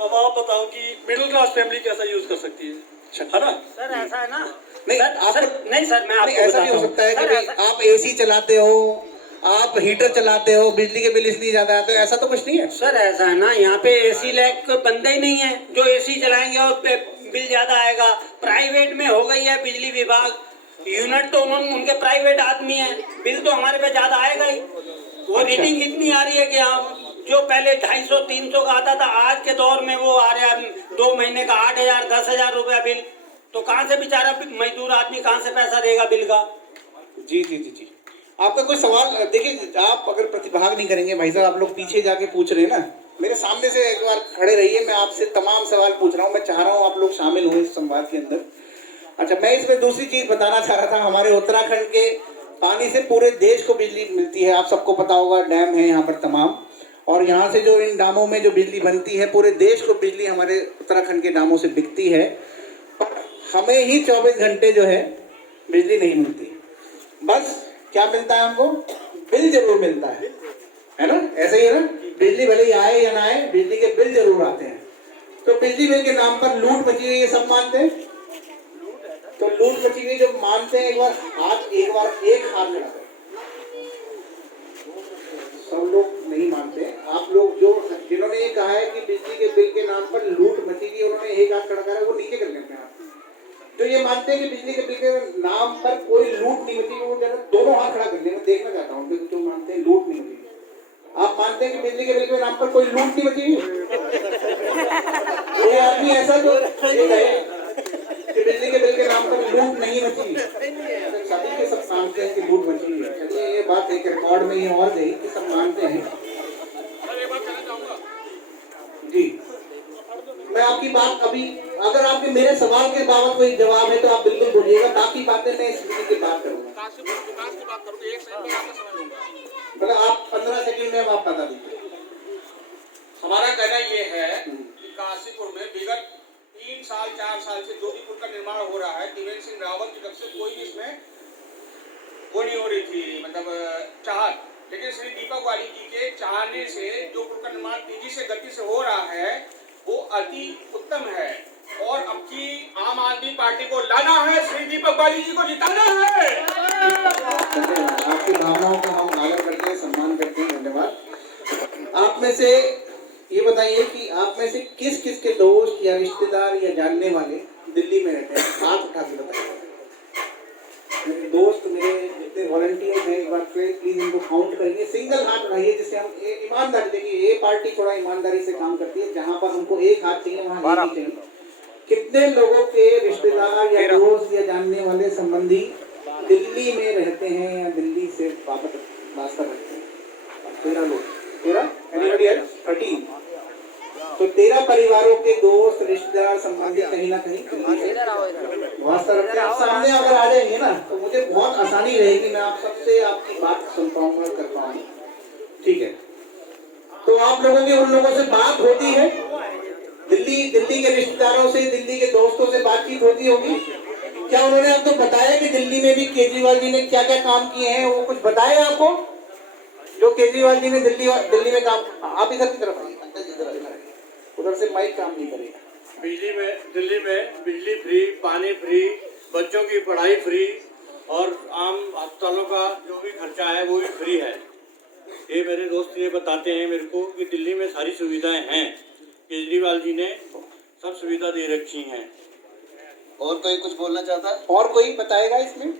अब आप बताओ कि मिडिल क्लास फैमिली कैसा यूज कर सकती है ना? सर ऐसा है ना, नहीं नहीं सर मैं आपको ऐसा भी हो सकता है कि भाई आप एसी चलाते हो, आप हीटर चलाते हो, बिजली के बिल इसलिए ज्यादा आते हो, ऐसा तो कुछ नहीं है? सर ऐसा है ना, यहाँ पे एसी लायक बंदे ही नहीं है जो एसी चलाएंगे और बिल ज्यादा आएगा। प्राइवेट में हो गई है बिजली विभाग यूनिट, तो उनके प्राइवेट आदमी है, बिल तो हमारे पे ज्यादा आएगा ही। वो रीडिंग इतनी आ रही है कि हाँ, जो पहले 250-300 का आता था, आज के दौर में वो आ रहा है 2 महीने का 8,000-10,000 रुपया बिल। तो कहाँ से बेचारा मजदूर आदमी कहाँ से पैसा देगा बिल का? जी। आपका कोई सवाल? देखिए, आप अगर प्रतिभाग नहीं करेंगे भाई साहब, आप लोग पीछे जाके पूछ रहे हैं ना, मेरे सामने से एक बार खड़े रहिए, मैं आपसे तमाम सवाल पूछ रहा हूँ, मैं चाह रहा हूँ आप लोग शामिल हों इस संवाद के अंदर। अच्छा, मैं इसमें दूसरी चीज बताना चाह रहा था, हमारे उत्तराखंड के पानी से पूरे देश को बिजली मिलती है, आप सबको पता होगा, डैम है यहाँ पर तमाम, और यहाँ से जो इन डामों में जो बिजली बनती है, पूरे देश को बिजली हमारे उत्तराखंड के डामों से बिकती है, पर हमें ही 24 घंटे जो है बिजली नहीं मिलती। बस क्या मिलता है हमको? बिल जरूर मिलता है ना? ऐसा ही है ना, बिजली भले ही आए या ना आए, बिजली के बिल जरूर आते हैं। तो बिजली बिल के नाम पर लूट मची हुई है, सब मानते हैं। तो लूट मची हुई जब मानते हैं, एक बार एक हाथ लगा दो। सब लोग नहीं मानते, आप लोग जिन्होंने ये कहा है कि बिजली के बिल के नाम पर लूट मची हुई, उन्होंने एक हाथ खड़ा करा, वो नीचे कर लेते हैं। जो ये मानते हैं कि बिजली के बिल के नाम पर कोई लूट नहीं मची, वो जरा दोनों हाथ खड़ा कर ले, मैं देखना चाहता हूँ जो मानते हैं लूट नहीं मची। आप मानते हैं कि बिजली के बिल के नाम पर कोई लूट नहीं मची? ये आदमी ऐसा जो कि बिजली के बिल के नाम पर लूट नहीं मची, सभी के सब मानते हैं कि लूट मची है। चलिए, ये बात एक रिकॉर्ड में ये और गई कि सब मानते हैं। जी, मैं आपकी बात अभी, अगर आपके मेरे सवाल के बाबत कोई जवाब है तो आप बिल्कुल बोलिएगा, बाकी बातें मैं इस विषय की बात करूंगा। मतलब आप 15 सेकंड में आप बता दीजिए। हमारा कहना ये है कि काशीपुर में विगत 3-4 साल से जो भी पुल का निर्माण हो रहा है, त्रिवेंद्र सिंह रावत की तरफ से कोई भी इसमें वो नहीं हो रही थी, मतलब चाहत, लेकिन श्री दीपक वाली जी के चाहने से जो पुल का निर्माण तेजी से गति से हो रहा है वो अति उत्तम है, और अब की आम आदमी पार्टी को लाना है, श्री दीपक बाली जी को जिताना है। आपकी भावनाओं का हम आदर करते हैं, सम्मान करते हैं, धन्यवाद। आप में से ये बताइए कि आप में से किस किस के दोस्त या रिश्तेदार या जानने वाले दिल्ली में रहते हैं? हाथ उठा के बताइए। मेरे दोस्त, मेरे जितने वॉलंटियर्स हैं, एक बार प्लीज इनको काउंट करिए, सिंगल हाथ उठाइए, जिससे हम ईमानदारी, देखिए ये पार्टी थोड़ा ईमानदारी से काम करती है, जहाँ पर हमको एक हाथ चाहिए वहाँ एक चाहिए। कितने लोगों के रिश्तेदार या दोस्त या जानने वाले संबंधी दिल्ली में रहते हैं या दिल्ली से वास्ता रखते हैं? 13 लोग। 13? Anybody else? 13। तो 13 परिवारों के दोस्त, रिश्तेदार, संबंधी कहीं ना कहीं दिल्ली से वास्ता रखते हैं। सामने अगर आ जाएंगे ना तो मुझे बहुत आसानी रहेगी, मैं आप सबसे आपकी बात सुन पाऊंगा, कर पाऊंगा। ठीक है, तो आप लोगों की उन लोगों से बात होती है, दिल्ली के रिश्तेदारों से, दिल्ली के दोस्तों से बातचीत होती होगी? क्या उन्होंने आपको बताया कि दिल्ली में भी केजरीवाल जी ने क्या क्या काम किए हैं? वो कुछ बताया आपको जो केजरीवाल जी ने दिल्ली में काम? आप इधर की तरफ आइए, उधर से माइक काम नहीं करेगा। दिल्ली में बिजली फ्री, पानी फ्री, बच्चों की पढ़ाई फ्री और आम अस्पतालों का जो भी खर्चा है वो भी फ्री है। ये मेरे दोस्त ये बताते हैं मेरे को कि दिल्ली में सारी सुविधाएं हैं, केजरीवाल जी ने सब सुविधा दे रखी हैं। और कोई कुछ बोलना चाहता है? और कोई बताएगा इसमें?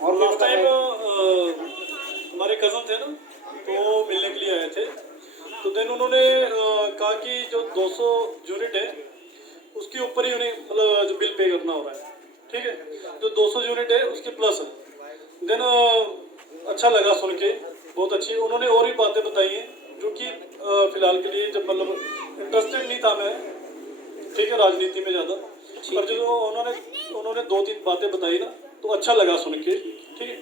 और लास्ट टाइम हमारे कज़न थे ना, तो मिलने के लिए आए थे, तो देन उन्होंने कहा कि जो 200 यूनिट है उसके ऊपर ही उन्हें मतलब जो बिल पे करना हो रहा है, ठीक है, जो 200 यूनिट है उसके प्लस है। देन अच्छा लगा सुन के, बहुत अच्छी उन्होंने और भी बातें बताई हैं जो कि फिलहाल के लिए जब मतलब इंटरेस्टेड नहीं था मैं, ठीक है, राजनीति में ज़्यादा, पर जो उन्होंने 2-3 बातें बताई ना तो अच्छा लगा सुन के, ठीक है।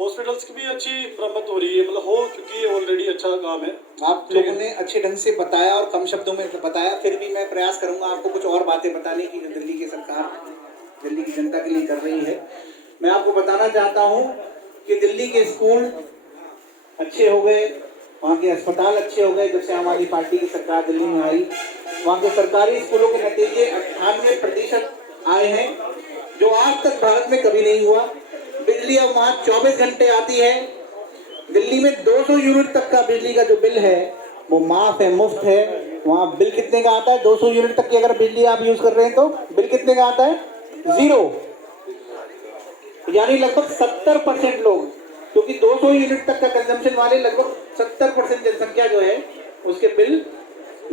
हॉस्पिटल्स की भी अच्छी मरम्मत हो रही है, मतलब हो चुकी है ऑलरेडी, अच्छा काम है। आप लोगों ने अच्छे ढंग से बताया और कम शब्दों में बताया, फिर भी मैं प्रयास करूंगा आपको कुछ और बातें बताने की जो दिल्ली की सरकार दिल्ली की जनता के लिए कर रही है। मैं आपको बताना चाहता हूं कि दिल्ली के स्कूल अच्छे हो गए, वहाँ के अस्पताल अच्छे हो गए जब से आम आदमी पार्टी की सरकार दिल्ली में आई। वहाँ के सरकारी स्कूलों के नतीजे 98% आए हैं, जो आज तक भारत में कभी नहीं हुआ। बिजली अब वहाँ 24 घंटे आती है। दिल्ली में 200 यूनिट तक का बिजली का जो बिल है वो माफ है, मुफ्त है। वहाँ बिल कितने का आता है? 200 यूनिट तक की अगर बिजली आप यूज कर रहे हैं तो बिल कितने का आता है? 0। यानी लगभग 70% लोग, क्योंकि 200 यूनिट तक का कंजम्पशन वाले लगभग 70% जनसंख्या जो है उसके बिल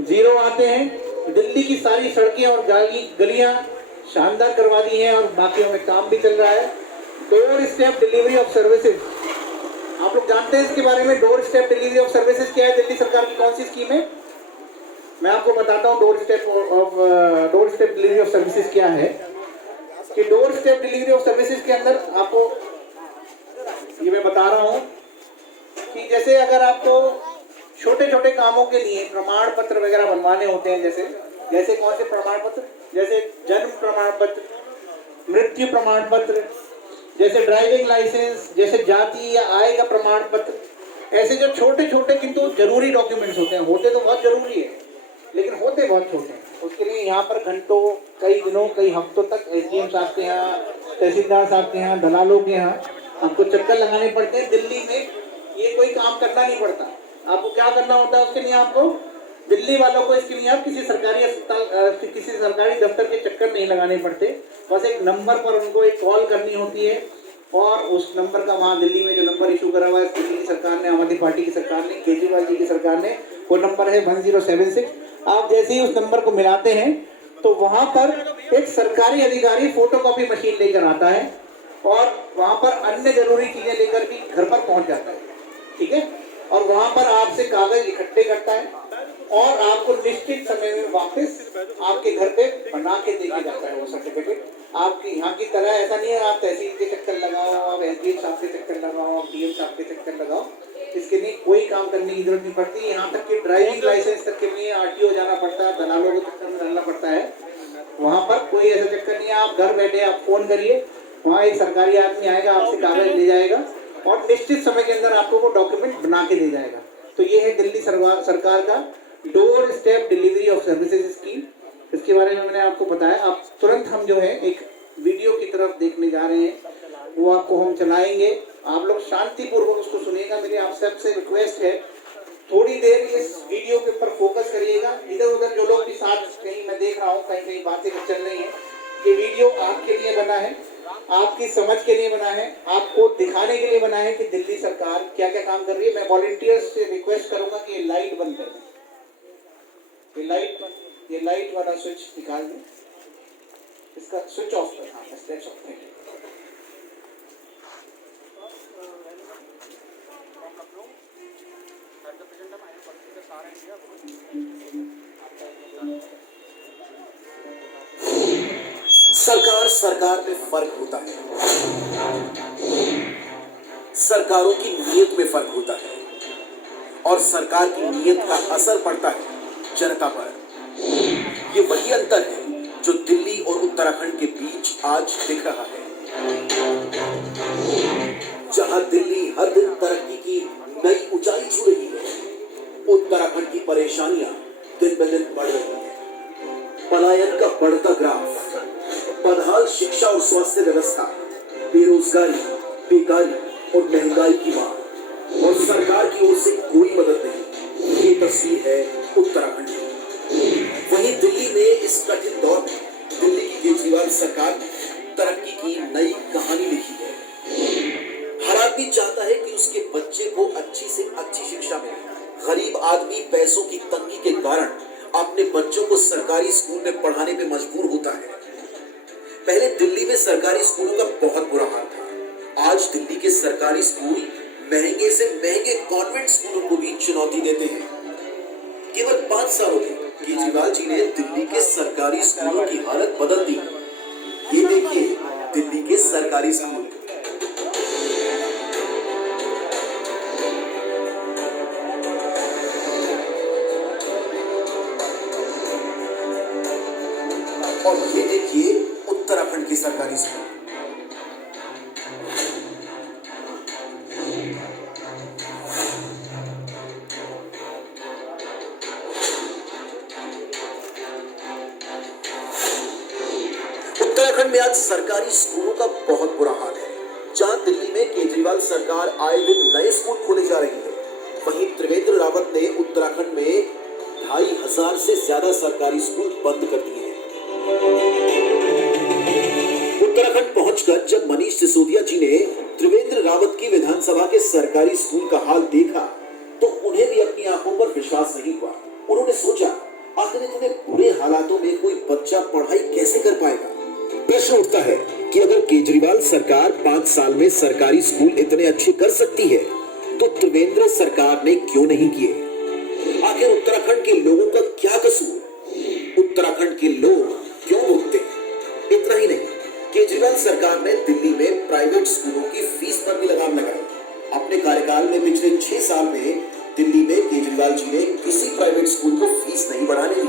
0 आते हैं। दिल्ली की सारी सड़कें और गलियां शानदार करवा दी हैं और बाकियों में काम भी चल रहा है। Door step delivery of services, आप लोग जानते हैं इसके बारे में? Door step delivery of services क्या है? दिल्ली सरकार की कौन सी स्कीम है? मैं आपको बताता हूँ door step delivery of services क्या है। कि door step delivery of services के अंदर आपको ये मैं बता रहा हूँ कि जैसे अगर आपको छोटे छोटे कामों के लिए प्रमाण पत्र वगैरह बनवाने होते हैं, जैसे कौन से प्रमाण पत्र? जैसे जन्म प्रमाण पत्र, मृत्यु प्रमाण पत्र, जैसे ड्राइविंग लाइसेंस, जैसे जाति या आय का प्रमाण पत्र, ऐसे जो छोटे छोटे किंतु जरूरी डॉक्यूमेंट्स होते हैं, होते तो बहुत जरूरी है लेकिन होते बहुत छोटे हैं, उसके लिए यहाँ पर घंटों, कई दिनों, कई हफ्तों तक SDM साहब के यहाँ, तहसीलदार साहब के यहाँ, दलालों के यहाँ आपको चक्कर लगाने पड़ते हैं। दिल्ली में ये कोई काम करना नहीं पड़ता। आपको क्या करना होता है उसके लिए? आपको दिल्ली वालों को इसके लिए आप किसी सरकारी अस्पताल, किसी सरकारी दफ्तर के चक्कर नहीं लगाने पड़ते। बस एक नंबर पर उनको एक कॉल करनी होती है और उस नंबर का वहाँ दिल्ली में जो नंबर इशू करा हुआ है दिल्ली की सरकार ने, आम आदमी पार्टी की सरकार ने, केजरीवाल जी की सरकार ने, वो नंबर है 1076। आप जैसे ही उस नंबर को मिलाते हैं तो वहाँ पर एक सरकारी अधिकारी फोटोकॉपी मशीन लेकर आता है और वहाँ पर अन्य जरूरी चीजें लेकर भी घर पर पहुँच जाता है, ठीक है। और वहाँ पर आपसे कागज इकट्ठे करता है और आपको निश्चित समय में वापस आपके घर पे बना के देके जाता है वो सर्टिफिकेट। आपकी यहाँ की तरह ऐसा नहीं है आप तहसील के चक्कर लगाओ, आप SDM साहब के चक्कर लगाओ, आप DM साहब के चक्कर लगाओ, इसके लिए कोई काम करने की जरूरत नहीं पड़ती। यहाँ तक कि ड्राइविंग लाइसेंस तक के लिए RTO जाना पड़ता है, दलालों के चक्कर में डालना पड़ता है। वहाँ पर कोई ऐसा चक्कर नहीं है। आप घर बैठे आप फोन करिए, वहाँ एक सरकारी आदमी आएगा, आपसे कागज ले जाएगा और निश्चित समय के अंदर आपको वो डॉक्यूमेंट बना के दे जाएगा। तो ये है दिल्ली सरकार का door step delivery of services scheme. इसके बारे में मैंने आपको बताया। आप तुरंत हम जो है एक वीडियो की तरफ देखने जा रहे हैं, वो आपको हम चलाएंगे। आप लोग शांतिपूर्वक उसको सुनिएगा। मेरी आप सबसे रिक्वेस्ट है थोड़ी देर इस वीडियो के ऊपर फोकस करिएगा। इधर उधर जो लोग भी साथ, कहीं मैं देख रहा हूँ कहीं कहीं बातें चल रही हैं, ये वीडियो आपके लिए बना है, आपकी समझ के लिए बना है, आपको दिखाने के लिए बना है कि दिल्ली सरकार क्या क्या काम कर रही है। मैं वॉलंटियर्स से रिक्वेस्ट करूंगा कि ये लाइट बंद कर दें, ये लाइट वाला स्विच निकाल दें, इसका स्विच ऑफ कर। हाँ, स्विच ऑफ कर। सरकार में फर्क होता है, सरकारों की नीयत में फर्क होता है और सरकार की नीयत का असर पड़ता है जनता पर। ये वही अंतर है जो दिल्ली और उत्तराखंड के बीच आज दिख रहा है। जहां दिल्ली हर दिन तरक्की की नई ऊंचाई छू रही है, उत्तराखंड की परेशानियां दिन ब दिन बढ़ रही हैं। पलायन का बढ़ता ग्राफ, बदहाल शिक्षा और स्वास्थ्य व्यवस्था, बेरोजगारी, बेकारी और महंगाई की मार, और सरकार की ओर से कोई मदद नहीं। ये तस्वीर है उत्तराखंड की। वहीं दिल्ली में इस कठिन दौर में दिल्ली की केजरीवाल सरकार ने तरक्की की नई कहानी लिखी है। हर आदमी चाहता है कि उसके बच्चे को अच्छी से अच्छी शिक्षा मिले। गरीब आदमी पैसों की तंगी के कारण अपने बच्चों को सरकारी स्कूल में पढ़ाने में मजबूर होता है। पहले दिल्ली में सरकारी स्कूलों का बहुत बुरा हाल था। आज दिल्ली के सरकारी स्कूल महंगे से महंगे कॉन्वेंट स्कूलों को भी चुनौती देते हैं। केवल 5 सालों में केजरीवाल जी ने दिल्ली के सरकारी स्कूलों की हालत बदल दी। ये देखिए दिल्ली के सरकारी स्कूल। और ये देखिए उत्तराखंड के सरकारी स्कूल। उत्तराखंड में आज सरकारी स्कूलों का बहुत बुरा हाल है। जहां दिल्ली में केजरीवाल सरकार आए दिन नए स्कूल खोले जा रही है, वहीं त्रिवेंद्र रावत ने उत्तराखंड में 2500 से ज्यादा सरकारी स्कूल बंद कर दिए हैं। उत्तराखंड पहुंचकर जब मनीष सिसोदिया जी ने त्रिवेंद्र रावत की विधानसभा के सरकारी स्कूल का हाल देखा तो उन्हें भी अपनी आंखों पर विश्वास नहीं हुआ। उन्होंने सोचा, आखिर इतने बुरे हालातों में कोई बच्चा पढ़ाई कैसे कर पाएगा। प्रश्न उठता है कि अगर केजरीवाल सरकार 5 साल में सरकारी स्कूल इतने अच्छे कर सकती है तो त्रिवेंद्र सरकार ने क्यों नहीं किए। आखिर उत्तराखंड के लोगों का क्या कसूर, उत्तराखंड के लोग क्यों भुगते। इतना ही नहीं, केजरीवाल सरकार ने दिल्ली में प्राइवेट स्कूलों की फीस पर भी लगाम लगाई। अपने कार्यकाल में पिछले 6 साल में दिल्ली में केजरीवाल जी ने किसी प्राइवेट स्कूल को फीस नहीं बढ़ाने दी।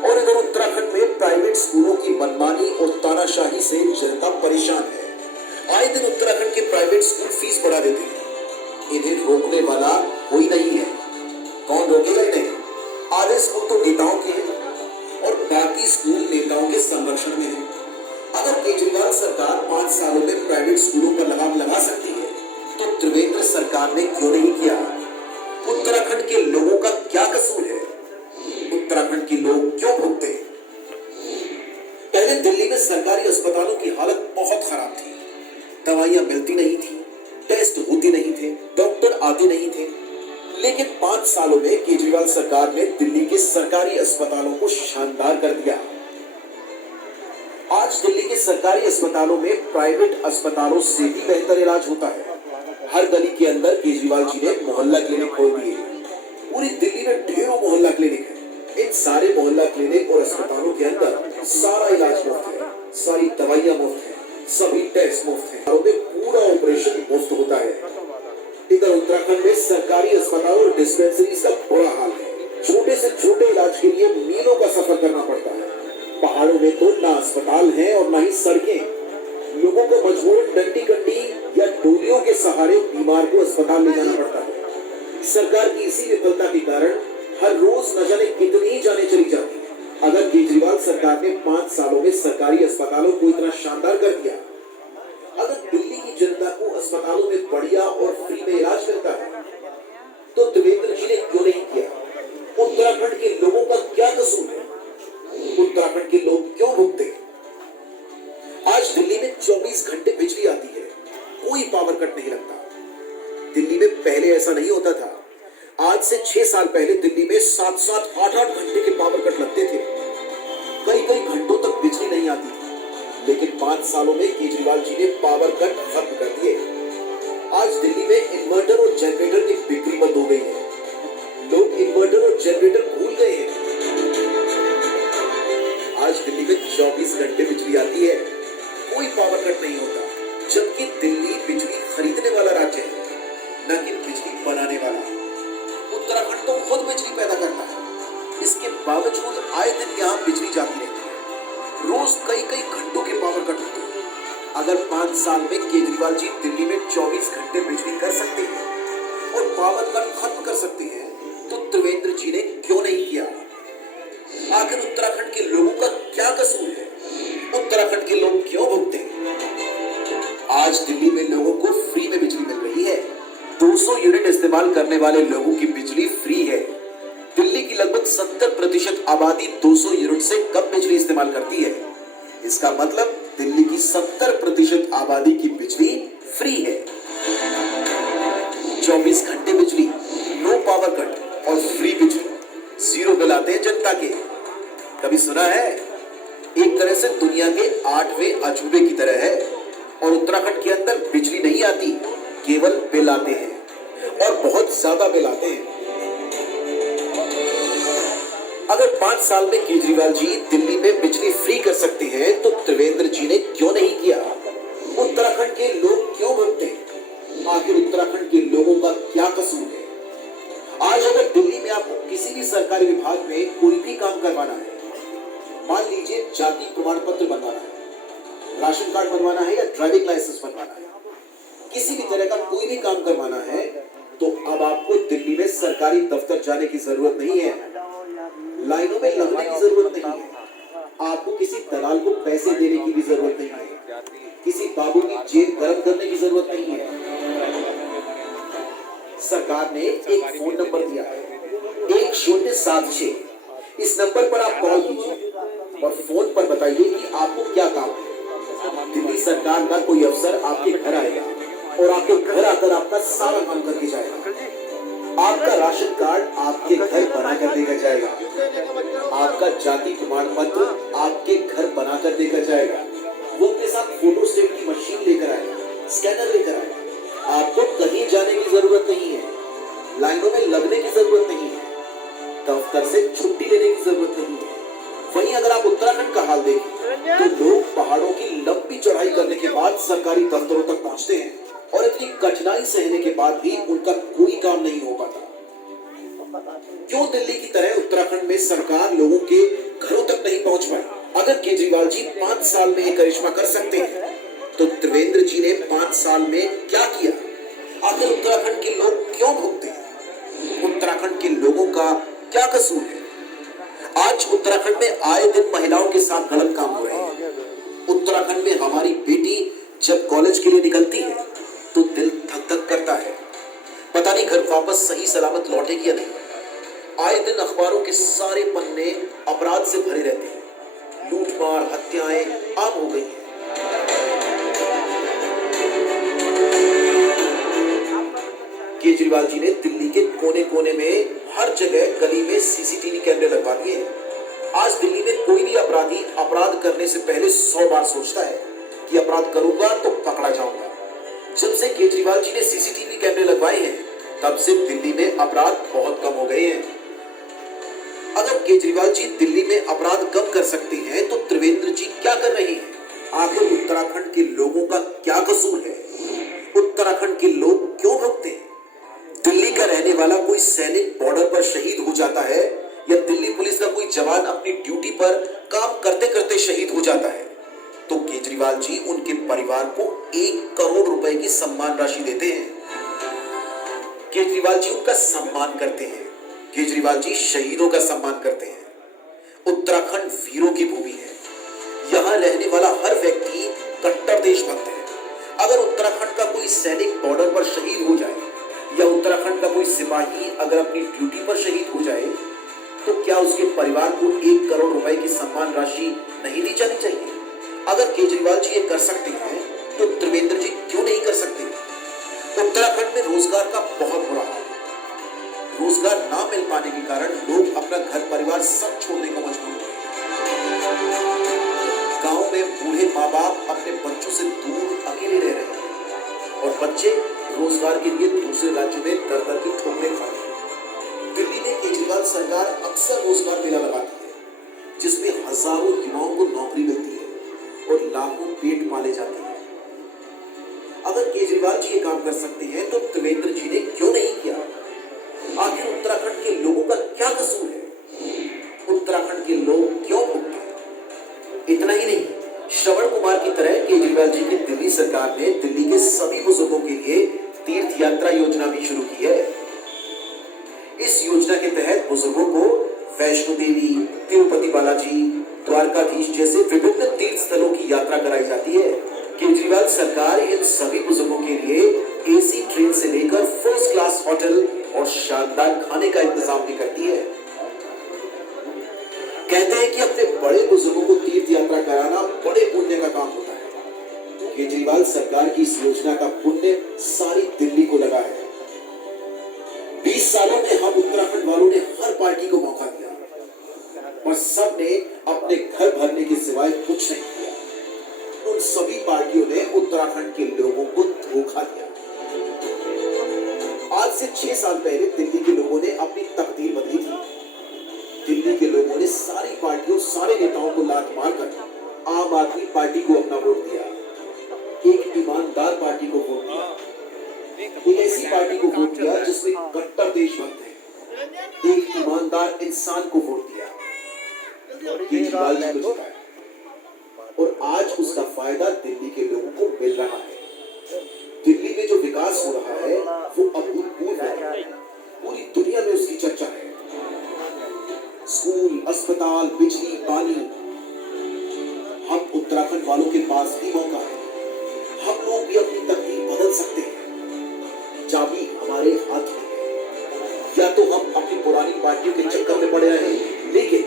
और इधर उत्तराखंड में प्राइवेट स्कूलों की मनमानी और तानाशाही से जनता परेशान है। आए दिन उत्तराखंड के प्राइवेट स्कूल फीस बढ़ा देते हैं। इन्हें रोकने वाला कोई नहीं है। कौन रोकेगा इन्हें। आधे स्कूल तो नेताओं के हैं और बाकी स्कूल नेताओं के संरक्षण में है। अगर केजरीवाल सरकार 5 सालों में प्राइवेट स्कूलों पर लगाम लगा सकती है तो त्रिवेंद्र सरकार ने क्यों नहीं किया। उत्तराखंड के लोगों का क्या कसूर है, उत्तराखंड के लोग क्यों भुगते। पहले दिल्ली में सरकारी अस्पतालों की हालत बहुत खराब थी। दवाइयां मिलती नहीं थी, टेस्ट होते नहीं थे, डॉक्टर आते नहीं थे। लेकिन 5 सालों में केजरीवाल सरकार ने दिल्ली के सरकारी अस्पतालों को शानदार कर दिया। आज दिल्ली के सरकारी अस्पतालों में प्राइवेट अस्पतालों से भी बेहतर इलाज होता है। हर गली के अंदर केजरीवाल जी ने मोहल्ला क्लिनिक खोल दिए। पूरी दिल्ली में ढेरों मोहल्ला क्लिनिक है। इन सारे मोहल्ला क्लिनिक और अस्पतालों के अंदर सारा इलाज मुफ्त है, सारी दवाइयां मुफ्त है, सभी टेस्ट मुफ्त है, पूरा ऑपरेशन मुफ्त होता है। इधर उत्तराखंड में सरकारी अस्पताल और डिस्पेंसरीज का बुरा हाल है। छोटे से छोटे इलाज के लिए मीलों का सफर करना पड़ता है। पहाड़ों में तो ना अस्पताल है और ना ही सड़कें। लोगों को मजबूरन डंडी कंडी या डोलियों के सहारे बीमार को अस्पताल ले जाना पड़ता है। सरकार की इसी विफलता के कारण हर रोज न जाने कितनी जाने चली जाती है। अगर केजरीवाल सरकार ने 5 सालों में सरकारी अस्पतालों को इतना शानदार कर दिया, अगर दिल्ली की जनता को अस्पतालों में बढ़िया और फ्री में इलाज मिलता है तो त्रिवेंद्र जी ने क्यों नहीं किया। उत्तराखंड के लोगों का क्या कसूर है, उत्तराखंड के लोग क्यों भुगते। आज दिल्ली में 24 घंटे बिजली आती है, कोई पावर कट नहीं लगता। दिल्ली में पहले ऐसा नहीं होता था। आज से 6 साल पहले दिल्ली में 7-7, 8-8 घंटे के पावर कट लगते थे। कई घंटों तक बिजली नहीं आती थी। लेकिन 5 सालों में केजरीवाल जी ने पावर कट खत्म कर दिए। आज दिल्ली में इन्वर्टर और जनरेटर की बिक्री बंद हो गई है। लोग इन्वर्टर और जनरेटर भूल गए हैं। आज दिल्ली में 24 घंटे बिजली आती है, कोई पावर कट नहीं होता। जबकि दिल्ली बिजली खरीदने वाला राज्य है, न कि बिजली बनाने वाला। उत्तराखंड तो खुद बिजली पैदा करता है। इसके बावजूद आए दिन यहाँ बिजली जाती रहती है। रोज कई कई घंटों के पावर कट होते हैं। अगर 5 साल में केजरीवाल जी दिल्ली में 24 घंटे बिजली कर सकते हैं और पावर कट खत्म कर सकते हैं, तो त्रिवेंद्र जी ने क्यों नहीं किया? आखिर उत्तराखंड के लोगों का क्या कसूर है? उत्तराखंड के लोग क्यों भुगते हैं? आज दिल्ली में लोगों को फ्री में बिजली मिल रही है। 200 यूनिट इस्तेमाल करने वाले लोगों की बिजली फ्री है। दिल्ली की लगभग 70% आबादी 200 यूनिट से कम बिजली इस्तेमाल करती है। इसका मतलब दिल्ली की 70% आबादी की बिजली फ्री है। 24 घंटे बिजली, नो पावर कट और फ्री बिजली, जीरो बिल आते हैं जनता के। कभी सुना है? एक तरह से दुनिया के 8वें अजूबे की तरह है। और उत्तराखंड के अंदर बिजली नहीं आती, केवल बिल आते हैं और बहुत ज्यादा बिल आते हैं। अगर 5 साल में केजरीवाल जी दिल्ली में बिजली फ्री कर सकते हैं, तो त्रिवेंद्र जी ने क्यों नहीं किया? उत्तराखंड के लोग क्यों भुगते हैं? आखिर उत्तराखंड के लोगों का क्या कसूर है? आज अगर दिल्ली में आपको किसी भी सरकारी विभाग में कोई भी काम करवाना है, मान लीजिए जाति प्रमाण पत्र बनवाना है, राशन कार्ड बनवाना है या ड्राइविंग लाइसेंस बनवाना है, किसी भी तरह का कोई भी काम करवाना है, तो अब आपको दिल्ली में सरकारी दफ्तर जाने की जरूरत नहीं है, लाइनों में लगने की जरूरत नहीं है, आपको किसी दलाल को पैसे देने की भी जरूरत नहीं है, किसी बाबू की जेब गर्म करने की जरूरत नहीं है। सरकार ने एक फोन नंबर दिया है, 1076। इस नंबर पर आप कॉल कीजिए और फोन पर बताइए कि आपको क्या काम है। दिल्ली सरकार का कोई अफसर आपके घर आएगा और आपके घर आकर आपका सारा काम करके जाएगा। आपका राशन कार्ड आपके घर बना कर देकर जाएगा, आपका जाति प्रमाण पत्र आपके घर बना कर देकर जाएगा, वो अपने साथ फोटो स्टेट की मशीन लेकर आएगा, स्कैनर लेकर आएगा। आपको कहीं जाने की जरूरत नहीं है, लाइनों में लगने की जरूरत नहीं है, दफ्तर से छुट्टी लेने की जरूरत नहीं है। वहीं अगर आप उत्तराखंड का हाल देखें, तो लोग पहाड़ों की लंबी चढ़ाई करने के बाद सरकारी दफ्तरों तक पहुंचते हैं और इतनी कठिनाई सहने के बाद भी उनका कोई काम नहीं हो पाता। क्यों दिल्ली की तरह उत्तराखंड में सरकार लोगों के घरों तक नहीं पहुंच पाई? अगर केजरीवाल जी 5 साल में ये करिश्मा कर सकते हैं, तो त्रिवेंद्र जी ने 5 साल में क्या किया? आखिर उत्तराखंड के लोग क्यों भुगते हैं? उत्तराखंड के लोगों का क्या कसूर है? आज उत्तराखंड में आए दिन महिलाओं के साथ गलत काम हो रहे हैं। उत्तराखंड में हमारी बेटी जब कॉलेज के लिए निकलती है तो दिल धक धक करता है, पता नहीं घर वापस सही सलामत लौटेगी या नहीं। आए दिन अखबारों के सारे पन्ने अपराध से भरे रहते हैं, लूटमार हत्याएं आम हो गई हैं। केजरीवाल जी ने दिल्ली के कोने कोने में हर जगह गली में सीसीटीवी कैमरे लगवा दिए हैं। आज दिल्ली में कोई भी अपराधी अपराध करने से पहले 100 बार सोचता है कि अपराध करूंगा तो पकड़ा जाऊंगा। जब से केजरीवाल जी ने सीसीटीवी कैमरे लगवाए हैं, तब से दिल्ली में अपराध बहुत कम हो गए हैं। अगर केजरीवाल जी दिल्ली में अपराध कम कर सकते हैं, तो त्रिवेंद्र जी क्या कर रहे हैं? आखिर उत्तराखंड के लोगों का क्या कसूर है? उत्तराखंड के लोग क्यों भुगते हैं? दिल्ली का रहने वाला कोई सैनिक बॉर्डर पर शहीद हो जाता है या दिल्ली पुलिस का कोई जवान अपनी ड्यूटी पर काम करते करते शहीद हो जाता है, तो केजरीवाल जी उनके परिवार को 1 करोड़ रुपए की सम्मान राशि देते हैं। केजरीवाल जी उनका सम्मान करते हैं। केजरीवाल जी शहीदों का सम्मान करते हैं। उत्तराखंड वीरों की भूमि है। यहाँ रहने वाला हर व्यक्ति कट्टर देशभक्त है। अगर उत्तराखंड का कोई सैनिक बॉर्डर पर शहीद हो जाए या उत्तराखंड का कोई सिपाही अगर अपनी ड्यूटी पर शहीद हो जाए, तो क्या उसके परिवार को 1 करोड़ रुपए की सम्मान राशि नहीं दी जानी चाहिए? अगर केजरीवाल जी ये कर सकते हैं, तो त्रिवेंद्र जी क्यों नहीं कर सकते? उत्तराखंड में रोजगार का बहुत बुरा हाल है। रोजगार ना मिल पाने के कारण लोग अपना घर परिवार सब छोड़ने को मजबूर हुए। गांव में बूढ़े माँ बाप अपने बच्चों से दूर अकेले रह रहे हैं और बच्चे रोजगार के लिए दूसरे राज्यों में दर दर की ठोकरें खा रहे हैं। दिल्ली में केजरीवाल सरकार अक्सर रोजगार मेला लगाती है, जिसमें हजारों युवाओं को नौकरी मिलती है और लाखों पेट पाले जाते हैं। अगर केजरीवाल जी ये काम कर सकते हैं, तो त्रिवेंद्र जी ने क्यों नहीं किया? आखिर उत्तराखंड के लोगों का क्या कसूर है? उत्तराखंड के लोग क्यों भूखे। इतना ही नहीं, श्रवण कुमार की तरह केजरीवाल जी की दिल्ली सरकार ने दिल्ली के सभी बुजुर्गों के लिए तीर्थ यात्रा योजना भी शुरू की है। इस योजना के तहत बुजुर्गों को वैष्णो देवी, तिरुपति बालाजी, द्वारकाधीश जैसे विभिन्न तीर्थ स्थलों की यात्रा कराई जाती है। केजरीवाल सरकार इन सभी बुजुर्गों के लिए एसी ट्रेन से लेकर फर्स्ट क्लास होटल और शानदार खाने का इंतजाम भी करती है। कहते हैं कि अपने बड़े बुजुर्गों को तीर्थ यात्रा कराना बड़े पुण्य का काम होता है। केजरीवाल सरकार की इस योजना का पुण्य सारी दिल्ली को लगा है। 20 सालों में हम उत्तराखंड वालों ने हर पार्टी को मौका दिया और सबने अपने घर भरने के सिवाय कुछ नहीं किया। उन सभी पार्टियों ने उत्तराखंड के लोगों को धोखा दिया। आज से 6 साल पहले दिल्ली के लोगों ने अपनी तकदीर बदली थी। दिल्ली के लोगों ने सारी पार्टियों, सारे नेताओं को लात मारकर आम आदमी पार्टी को अपना वोट दिया। एक ईमानदार पार्टी को वोट दिया, एक ऐसी पार्टी को वोट दिया जिसमें कट्टर देशभक्त है। एक ईमानदार इंसान को वोट दिया, केजरीवाल जी को जिताया और आज उसका फायदा दिल्ली के लोगों को मिल रहा है। दिल्ली में जो विकास हो रहा है वो अभूतपूर्व है। पूरी दुनिया में उसकी चर्चा है। स्कूल, अस्पताल, बिजली, पानी, हम उत्तराखंड वालों के पास भी मौका है। हम लोग भी अपनी तकदीर बदल सकते हैं। चाबी हमारे हाथ में है। या तो हम अपनी पुरानी पार्टियों के चक्कर में पड़े रहें, लेकिन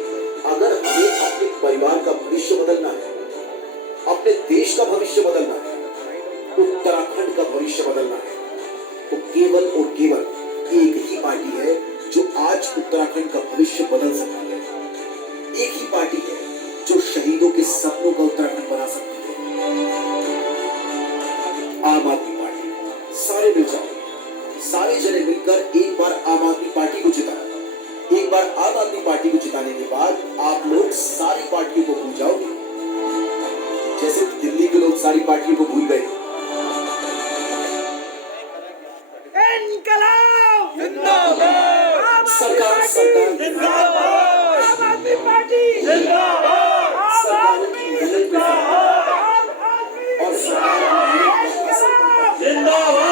अगर हमें अपने परिवार का भविष्य बदलना है, अपने देश का भविष्य बदलना है, उत्तराखंड का भविष्य बदलना है, तो केवल और केवल एक ही पार्टी है जो आज उत्तराखंड का भविष्य बदल सकती है। एक ही पार्टी है जो शहीदों के सपनों का उत्तराखंड बना सकती है। आम आदमी पार्टी। सारे मिल जाओ, सारे जने मिलकर एक बार आम आदमी पार्टी को जिताओ। एक बार आम आदमी पार्टी को जिताने के बाद आप लोग सारी पार्टियों को भूल जाओगे, जैसे दिल्ली के लोग सारी पार्टियों को भूल गए। सरकार जिंदाबाद, आम आदमी पार्टी जिंदाबाद, सरकारों की गलत और सरकार जिंदाबाद।